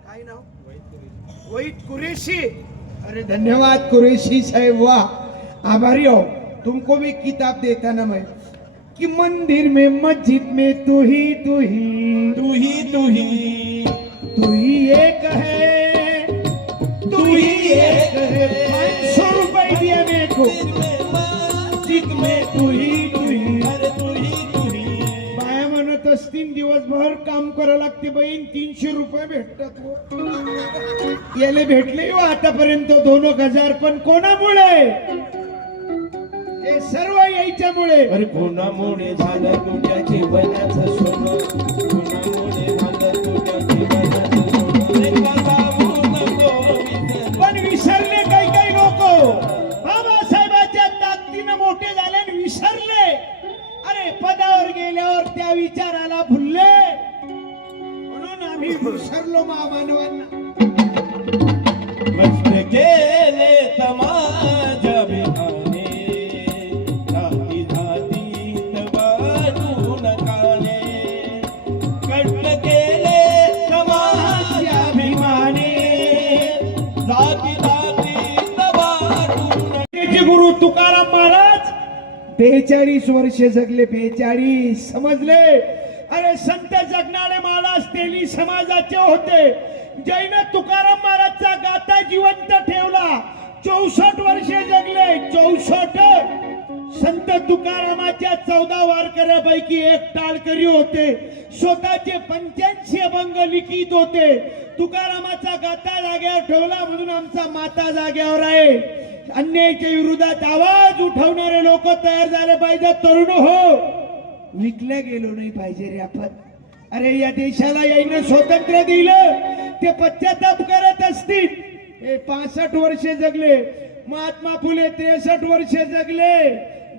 काय नाव? वहीद कुरेशी. अरे धन्यवाद कुरेशी साहेब, वाह, आभारी हो. तुमको भी किताब देता ना मैं कि मंदिर में मस्जिद में तू ही तू ही तू ही तू ही तू ही एक है, तू ही एक है. 500 रुपए दिया मेरे को. मस्जिद में तू ही तू ही. अरे तू ही तू ही. बाया म्हणत असतील दिवसभर काम करावं लागते बहीण. 300 रुपये भेटतात हो. याले भेटले हो आतापर्यंत 2,000. पण कोणामुळे? हे सर्व याच्यामुळे. अरे कोणामुळे झालं तुझ्या जीवनाचं सोनं, कोणामुळे झालं तुझ्या जीवनाचं सोनं. रे बघावू नको विसर. पण विसरले काही काही लोक. बाबासाहेबांच्या ताकदीनं मोठे झाले आणि विसरले. अरे पदावर गेल्यावर त्या विचाराला भुलले. म्हणून आम्ही विसरलो मानवांना. कष्ट केले समाजा बिहाने, जाती जातीत वाढून काने. कष्ट केले समाजा अभिमाने जाती जातीत वाढून. त्याचे गुरु तुकाराम महाराज 42 वर्ष जगले. 42 समजले. अरे संत जगणारे महाराज तेली समाजाचे होते. जैन तुकाराम महाराजचा गाथा जिवंत ठेवला. 64 वर्षे जगले. 64. संत तुकारामाच्या 14 वारकऱ्यापैकी एक टाळकरी होते. स्वतःचे 85 अभंग लिखित होते. तुकारामाचा गाथा जाग्यावर ठेवला म्हणून आमचा माता जाग्यावर आहे. अन्यायाच्या विरोधात आवाज उठवणारे लोक तयार झाले पाहिजे. तरुण हो, विकल्या गेलो नाही पाहिजे रे आपण. अरे या देशाला याईनं स्वातंत्र्य दिलं, ते पश्चाताप करत असतील. हे 65 वर्षे जगले. महात्मा फुले 63 वर्षे जगले.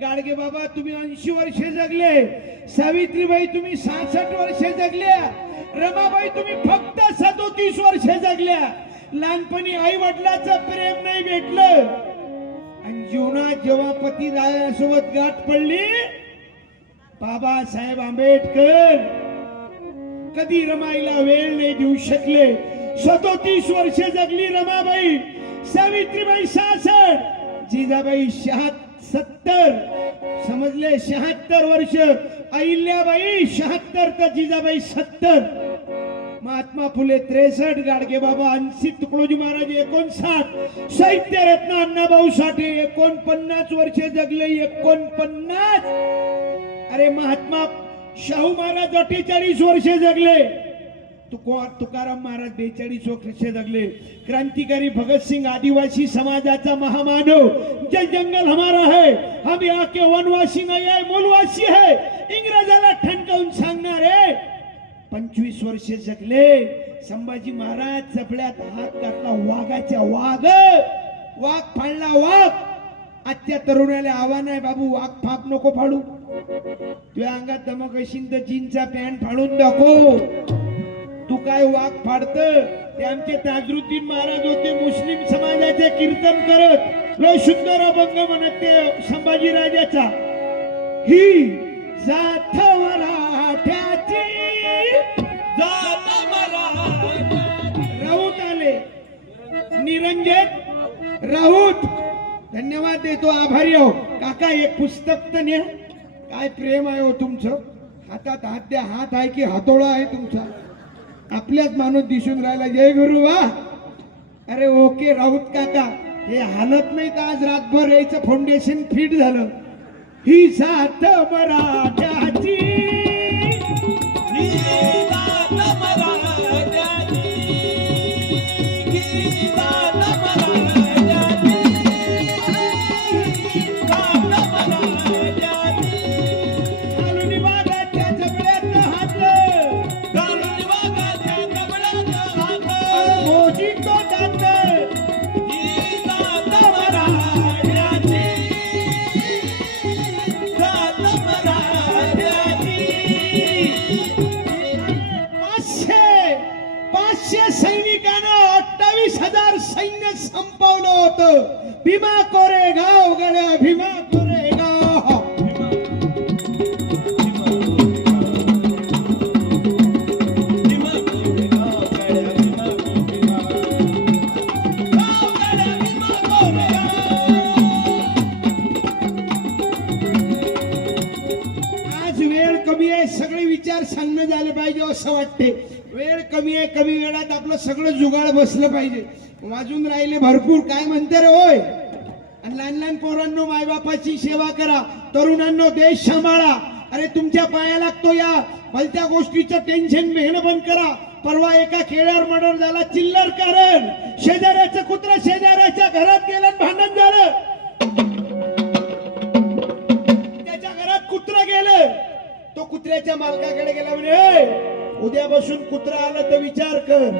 गाडगे बाबा तुम्ही 80 वर्षे जगले. सावित्रीबाई तुम्ही 66 वर्षे जगल्या. रमाबाई तुम्ही फक्त 37 वर्षे जगल्या. लहानपणी आई वडिलाचं प्रेम नाही भेटलं आणि जीवनात जेव्हा पती सोबत गाठ पडली, बाबासाहेब आंबेडकर कधी रमाईला वेळ नाही देऊ शकले. 37 वर्षे जगली रमाबाई. सावित्रीबाई 66, जिजाबाई 70. समजले? 76 वर्ष. अहिल्याबाई 76 तर जिजाबाई 70. महात्मा फुले 63, गाडगे बाबा 80, तुकडोजी महाराज 59, साहित्य रत्न अण्णाभाऊ साठे 49 वर्षे जगले. 49. अरे महात्मा शाहू महाराज 48 वर्षे जगले. तुकाराम महाराज 42 वर्षे जगले. क्रांतिकारी भगतसिंग आदिवासी समाजाचा महामानव. जय जंगल हमारा है, हम यहाँ के वनवासी नहीं है, मूलवासी है. इंग्रजाला ठणकावून सांगणारे 25 वर्षे जगले. संभाजी महाराज जबड्यात हात घातला वाघाच्या. वाघ फाडला वाघ. आजच्या तरुणाला आव्हान आहे, बाबू वाघ फाप नको फाडू. तुझ्या अंगात दमक असेल तर जीनचा पॅन्ट फाडून दाखव. तू काय वाघ फाडत? ते आमचे ताजरुद्दीन महाराज होते, मुस्लिम समाजाचे कीर्तन करत लय सुंदर अभंग म्हणत ते संभाजी राजाचा. ही जात मराठ्याची, जात मराठ्याची. राऊत आले. निरंजन राऊत धन्यवाद देतो, आभारी आहो. काका एक पुस्तक तर न्या. काय प्रेम आहे हो तुमचं. हातात हात द्या. हात आहे की हातोळा आहे तुमचा? आपल्याच माणूस दिसून राहिला. जय गुरु. वा. अरे ओके राऊत काका, हे हालत नाही तर आज रातभर यायचं फाउंडेशन फिट झालं. ही जात मराठ्याची, ही जात मराठ्याची, ही जात मराठ्याची, ही जात मराठ्याची. घालून वाघाच्या जबड्यात हात, घालून वाघाच्या जबड्यात हात. मोजी तो दात. ही जात मराठ्याची, जात मराठ्याची. 500 सैनिकांना 28,000 सैन्य संपवलं होतं. भीमा कोरेगाव गड्या, भीमा कोरेगाव. आज वेळ कमी आहे, सगळे विचार सांगणं झाले पाहिजे असं वाटते. वेळ कमी आहे, कमी वेळात आपलं सगळं जुगाड बसलं पाहिजे. वाजून राहिले भरपूर. काय म्हणते रे होय. आणि लहान लहान पोरांनो मायबापाची सेवा करा. तरुणांनो देश सांभाळा. अरे तुमच्या पाया लागतो या भलत्या गोष्टीचं टेन्शन घेणं बंद करा. परवा एका खेड्यावर मर्डर झाला, चिल्लर कारण शेजाऱ्याचं कुत्र शेजाऱ्याच्या घरात गेलं आणि भांडण झालं. त्याच्या घरात कुत्र गेलं, तो कुत्र्याच्या मालकाकडे गेला म्हणे, "ए, उद्यापासून कुत्रा आलं तर विचार कर,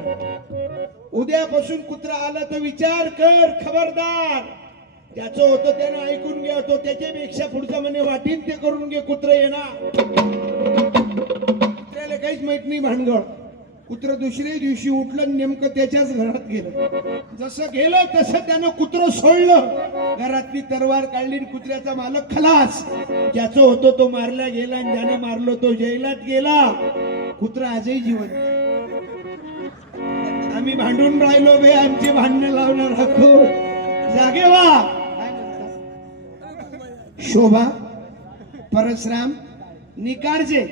उद्यापासून कुत्रा आलं तर विचार कर, खबरदार." त्याचं होतं त्यानं ऐकून घ्या, तो त्याच्यापेक्षा पुढचं म्हणे वाटीन ते करून घे, कुत्र येणार. कुत्र्याला काहीच माहित नाही भानगड. कुत्र दुसऱ्या दिवशी उठलं आणि नेमकं त्याच्याच घरात गेलं. जसं गेलं तसं त्यानं कुत्र सोडलं, घरातली तरवार काढली, कुत्र्याचा मालक खलास. ज्याचं होतं तो मारला गेला आणि ज्यानं मारलो तो जेलात गेला. कुत्र आजही जिवंत. आम्ही भांडून राहिलो बे, आमची भांडणं लावणार राखो, जागे व्हा. काय म्हणतात? शोभा परशुराम निकाळजे,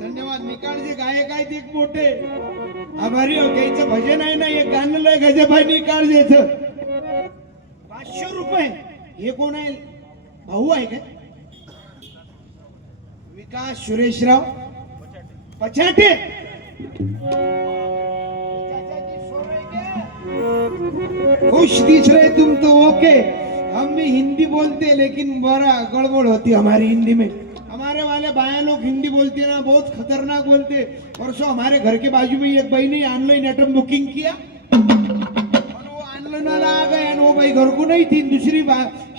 धन्यवाद. निकाळजे गायक आहेत एक मोठे, आभारी हो. त्याचं भजन आहे ना एक गाणं लय गजब आहे निकाळजेचं. 500 रुपये. हे कोण आहे? भाऊ आहे काय? विकास सुरेशराव पछाटे. खुश दिख रहे तुम तो ओके. हम भी हिंदी बोलते लेकिन बड़ा गड़बड़ होती हमारी हिंदी में. हमारे वाले बाया लोग हिंदी बोलते ना, बहुत खतरनाक बोलते. परसों हमारे घर के बाजू में एक भाई ने ऑनलाइन आइटम बुकिंग किया और वो ऑनलाइन आ गए और वो भाई घर को नहीं थी. दूसरी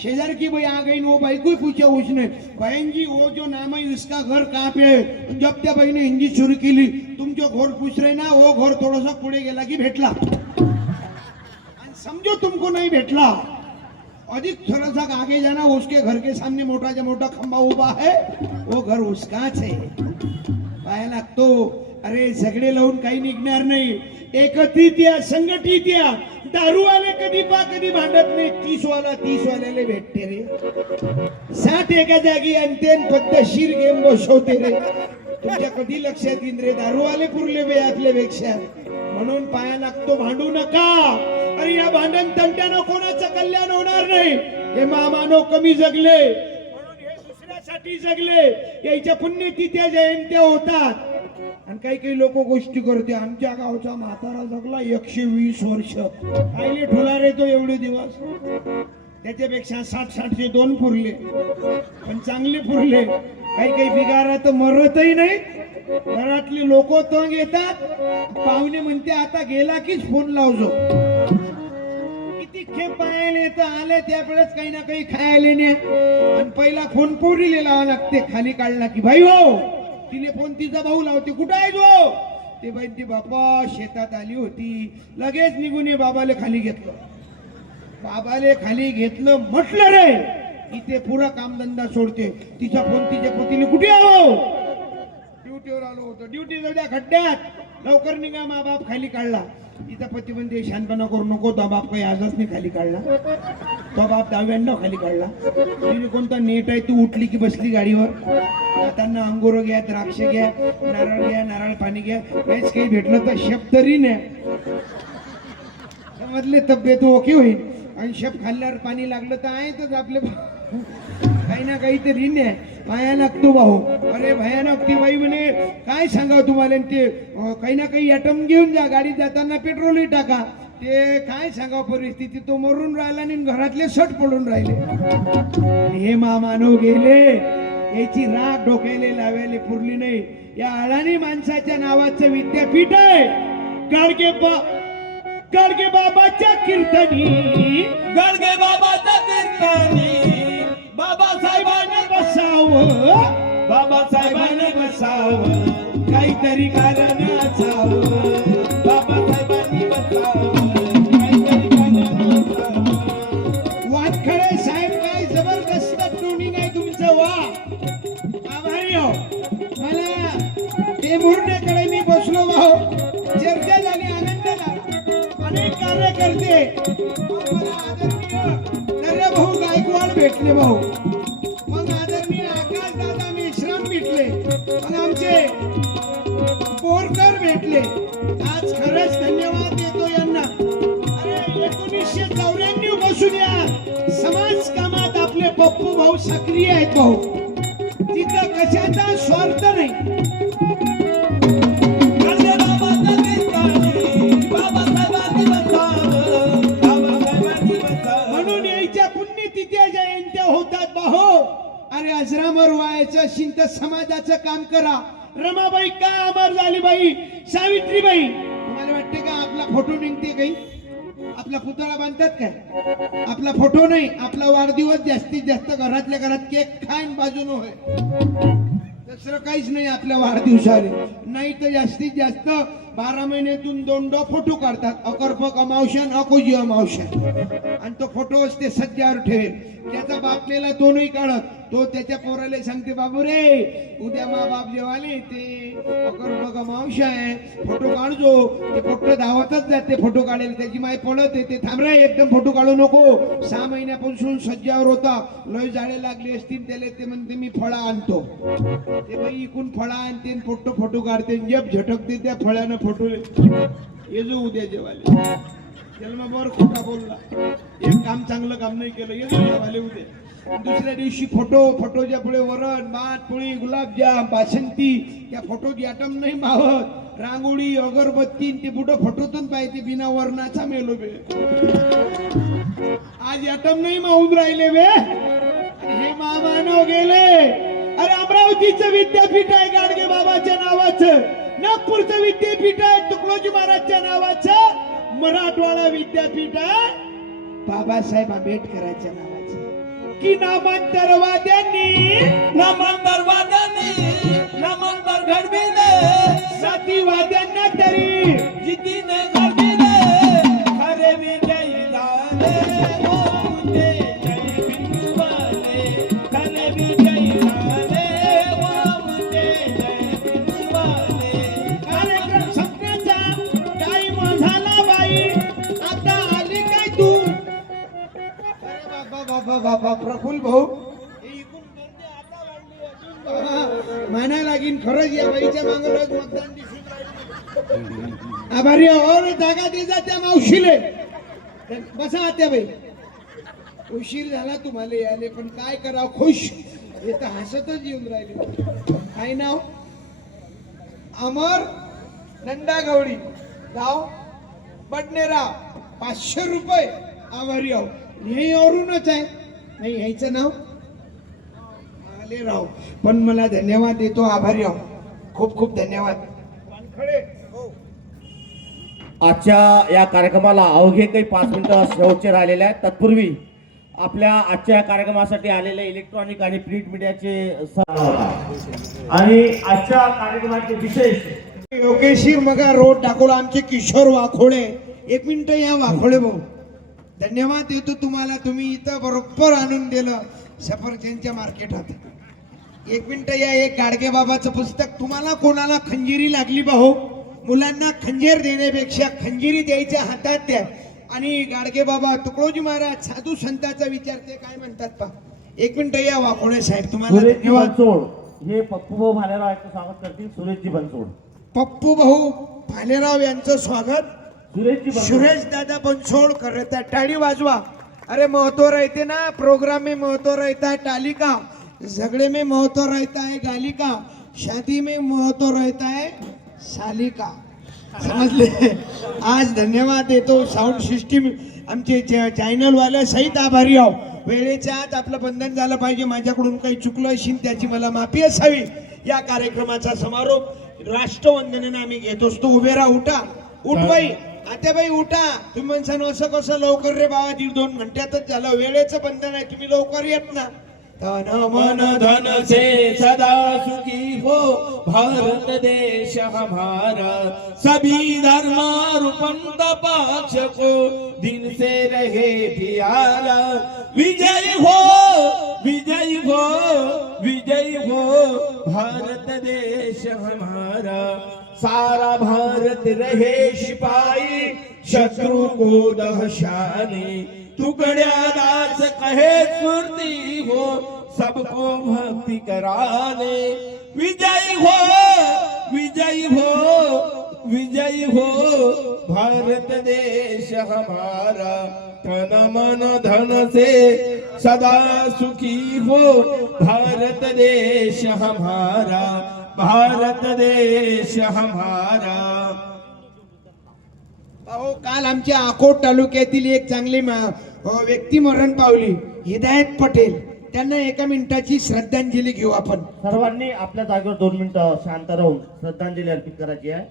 शेजार की भाई आ गई, वो भाई को ही पूछा उसने, बहन जी वो जो नाम है इसका घर कहाँ पे है. जब त्या भाई ने हिंदी शुरू केली, तुम जो घर पूछ रहे ना वो घर थोडासा पुढे गेला की भेटला. समझो तुमको नहीं भेटला, अधिक थोड़ा सा आगे जाना, उसके घर के सामने मोटा जा मोटा खंबा उभा है, वो घर उसकाच है. पाया लागतो. अरे झगडे लावून काही निघणार नाही. एकत्रित या, संघटित या. दारूवाले कधी भांडत नाही. 30 वाल्याला भेटते रे. 60 एका जागी आणते, पद्धतशीर गेम बसवते रे. तुमच्या कधी लक्षात येईल रे, दारूवाले पुरले बे आपल्यापेक्षा. म्हणून पाया लागतो, भांडू नका. अरे या भांडण तंट्यानं कोणाचं कल्याण होणार नाही. हे मामानो कमी जगले म्हणून हे दुसऱ्यासाठी जगले. याच्या पुण्यतिथ्या जयंत्या होतात आणि काही लोक गोष्टी करते. आमच्या गावचा म्हातारा जगला 120 वर्ष. कायले ठुला रे तो एवढे दिवस. त्याच्यापेक्षा 60-60चे 2 पुरले, पण चांगले पुरले. काही बिगारा तर मरतही नाही. घरातले लोक तंग येतात. पाहुणे म्हणते आता गेला कीच फोन लावजो. किती खेप पाहायला येतं, आले त्यावेळेस काही ना काही खायला न्या. आणि पहिला फोन पोरीले लावा लागते. खाली काढला की भाई हो, तिने फोन तिचा भाऊ लावते, कुठं आहे जो. ते बाई ती बापा शेतात आली होती. लगेच निघून ये. बाबाले खाली घेतलं. बाबाले खाली घेतलं म्हटलं रे, इथे पुरा कामधंदा सोडते. तिचा फोन तिच्या पतीने, कुठे आहो. ड्युटीवर आलो होतो. ड्युटी जाऊ द्या खड्ड्यात, लवकर निघा. मा बाप खाली काढला. तिचा पती म्हणते शानपणा करू नको. तो बाप काही आजच नाही खाली काढला. तो बाप 10व्यांदा खाली काढला. तिने कोणता नेट आहे, तू उठली की बसली गाडीवर. जाताना अंगूर घ्या, द्राक्ष घ्या, नारळ घ्या, नारळ पाणी घ्या. काहीच काही भेटलं तर शेप तरी न्या. समजले, तब्येत ओके होईल. आणि शेप खाल्ल्यावर पाणी लागलं तर आहेतच आपले. काही ना काहीतरी न्या. पाया लागतो भाऊ. अरे भयानक. ती बाई म्हणे काय सांगाव तुम्हाला. ते काही ना काही आयटम घेऊन जा, गाडीत जाताना पेट्रोलही टाका. ते काय सांगाव परिस्थिती. तो मरून राहिला आणि घरातले सट पडून राहिले. हे मामानो गेले, याची राग डोक्याला लावायला पुरली नाही. या अडाणी माणसाच्या नावाचं विद्यापीठ आहे. गाडगे बाबाच्या कीर्तनी, गाडगे बाबाचा कीर्तनी, बाबासाहेबांनी बसावं, बाबासाहेबांनी बसावं, काहीतरी कारण असावं. बाबासाहेबांनी बसावं, काहीतरी गाणं असावं. वानखडे साहेब काय जबरदस्त ट्युनिंग आहे तुमचं. वा, आभारी हो. मला ते मुरण्याकडे मी बसलो भाऊ. चर्चा झाली, आनंद झाला. अनेक कार्यकर्ते आदरणीय भाऊ गायकवाड भेटले भाऊ. मग आदरणीय आकाश दादा मेश्राम भेटले. मग आमचे बोरकर भेटले. आज खरंच धन्यवाद देतो यांना. अरे 1994 पासून या समाज कामात आपले पप्पू भाऊ सक्रिय आहेत भाऊ. तिथं कशाचा स्वार्थ नाही. अरे अजरामर व्हायचं असेल तर समाजाचं काम करा. रमाबाई का अमर झाली बाई? सावित्रीबाई. तुम्हाला वाटते का आपला फोटो निघते काही? आपला पुतळा बांधतात काय? आपला फोटो नाही, आपला वाढदिवस जास्तीत जास्त घरातल्या घरात केक खाईन बाजून होय. दुसरं काहीच नाही आपल्या वाढदिवसाला. नाही तर जास्तीत जास्त 12 महिन्यातून 2 फोटो काढतात. अकर्पक अमावस्या अकोजी अमावस्या. आणि तो फोटो असते सज्जावर ठेवेल. त्याचा बापलेला तो नाही काढत. तो त्याच्या पोराला सांगते, बाबू रे उद्या मा बाप जेवाले ते अकर्पक अमावस्या आहे, फोटो काढजो. ते फोटो धावतच जाते फोटो काढायला. त्याची माय पळत येते, थांब रे एकदम फोटो काढू नको. 6 महिन्यापासून सज्जावर होता. लय जाळे लागली असतील त्याला. ते म्हणते मी फळा आणतो. ते बाई इकून फळा आणते फोटो काढते. जप झटकते त्या फळ्यानं फोटो येजो उद्या जेवाले. जन्मभर खोटा बोलला. एक काम चांगलं काम नाही केलं. येजो जेवाले उद्या. दुसऱ्या दिवशी फोटोच्या पुढे वरण भात पोळी गुलाबजाम बासंती. त्या फोटोची आटम नाही मावत. रांगोळी अगरबत्ती ते बुडं फोटोतून पाहिजे बिना वर्णाचा मेलो बे. आज आटम नाही मावून राहिले बे. हे मामानव गेले. अरे अमरावतीचं विद्यापीठ आहे गाडगे बाबाच्या नावाचं. नागपूरचं विद्यापीठ आहे तुकडोजी महाराजच्या नावाचं. मराठवाडा विद्यापीठ आहे बाबासाहेब आंबेडकरांच्या नावाचं. की नामांतरवाद्यांनी नामांतर घडविले. जातीवाद्यांना तरी जिद्दीने घडविले. खरे विजयी झाले ओ मुझे जय बिंदुवाले. खरे विजयी झाले ओ मुझे जय बिंदुवाले. कार्यक्रम संपण्याचा टाइम झाला बाई. आता आली काय तू? अरे बाबा प्रफुल्ल भाऊ म्हणायला लागीन. खरंच या बाईच्या मागं मतदान दिसून राहिलं. आभारी और जागा दे जा त्या मावशीले. बसा आत्या बाई. उशीर झाला तुम्हाला यायले पण काय करावं खुश. हे तर हसतच येऊन राहिले. काय नाव? अमर नंदा गवळी. गाव बडनेरा. 500 रुपये. आभारी आहो. हे वरूनच आहे नाही ह्याचं नाव आले राव. पण मला धन्यवाद देतो. आभारी आहो. खूप खूप धन्यवाद. आजच्या या कार्यक्रमाला अवघे काही 5 मिनिटं शेवटचे राहिलेले आहेत. तत्पूर्वी आपल्या आजच्या कार्यक्रमासाठी आलेले इलेक्ट्रॉनिक आणि प्रिंट मीडियाचे आणि आजच्या कार्यक्रमाचे विशेष योगेशीर मगा रोड टाकोला आमचे किशोर वाखोळे. 1 मिनिट या वाखोळे भाऊ. धन्यवाद देतो तुम्हाला. तुम्ही इथं बरोबर आणून दिलं सफरचंदच्या मार्केटात. 1 मिनिट या. एक गाडगे बाबाचं पुस्तक. तुम्हाला कोणाला खंजिरी लागली भाऊ? मुलांना खंजीर देण्यापेक्षा खंजिरी द्यायच्या हातात द्या. आणि गाडगे बाबा तुकडोजी महाराज साधू संतांचा विचार ते काय म्हणतात पा. 1 मिनिट या वाकोळे साहेब. तुम्हाला धन्यवाद. हे पप्पू भाऊ भालेराव यांचं स्वागत करतील. सुरेशजी बनसोड. पप्पू भाऊ भालेराव यांचं स्वागत सुरेशजी सुरेश दादा बनसोड करत आहे. टाळी वाजवा. अरे महत्व रहते ना प्रोग्राम में. महत्व रहता है टाली का. झगड़े में महत्व रहता है गाली का. शादी में महत्व रहता है साली का. समजले. आज धन्यवाद देतो. साऊंड सिस्टीम आमचे चॅनल वाले सहित आभारी आहो. वेळेच्या आत आपलं बंधन झालं पाहिजे. माझ्याकडून काही चुकलं असेल त्याची मला माफी असावी. या कार्यक्रमाचा समारोप राष्ट्रवंदनेने आम्ही घेतो. तो उभे राहा. उठा. उठ बाई. आत्याबाई उठा. तुम्ही म्हणसान असं कसं लवकर रे बाबा. 1.5-2 घंट्यातच झालं. वेळेचं बंधन आहे. तुम्ही लवकर येत ना. तन मन धन से सदा सुखी हो भारत देश हमारा. सभी धर्म पंथ पक्ष को दिन से रहे प्यारा. विजय हो विजय हो विजय हो भारत देश हमारा. सारा भारत रहे सिपाही शत्रु को दहशाने. टुकड़िया दास कहे स्फूर्ति हो सबको भक्ति कराने. विजय हो विजय हो विजय हो भारत देश हमारा. तन मन धन से सदा सुखी हो भारत देश हमारा. भारत देश हमारा. अहो काल आमच्या अकोट तालुक्यातील एक चांगली व्यक्ती मरण पावली. हिदायत पटेल. त्यांना एका मिनिटाची श्रद्धांजली घेऊ आपण. सर्वांनी आपल्या जागेवर 2 मिनिटं शांत राहून श्रद्धांजली अर्पित करायची आहे.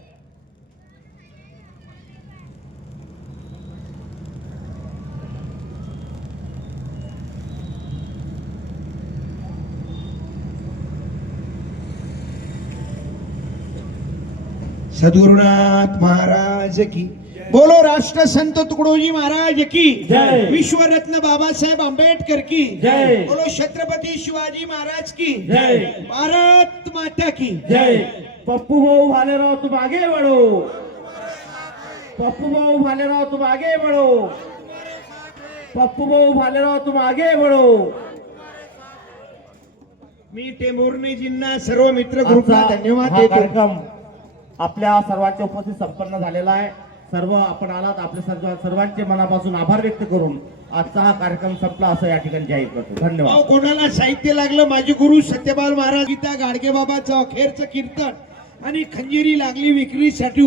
सद्गुरुनाथ महाराज की बोलो. राष्ट्र संत तुकडोजी महाराज की जय. विश्वरत्न बाबासाहेब आंबेडकर की जय. बोलो. छत्रपती शिवाजी महाराज की जय. भारत माता की जय. पप्पू भाऊ भालेराव तुम आगे बढ़ो. पप्पू भाऊ भालेराव तुम आगे बढ़ो. पप्पू भाऊ भालेराव तुम आगे बढ़ो. मी टेंभुर्णेजींना सर्व मित्र ग्रुपला आजचा धन्यवाद हा देतो. कार्यक्रम आपल्या सर्वांच्या उपस्थित संपन्न झालेला आहे. सर्व आपण आलात, आपल्या सर्वांचे मनापासून आभार व्यक्त करून आजचा हा कार्यक्रम संपला असं या ठिकाणी जाहीर करतो. धन्यवाद. अहो, कोणाला साहित्य लागलं माझे गुरु सत्यपाल महाराज गीता गाडगे बाबाचं अखेरचं कीर्तन आणि खंजिरी लागली विक्रीसाठी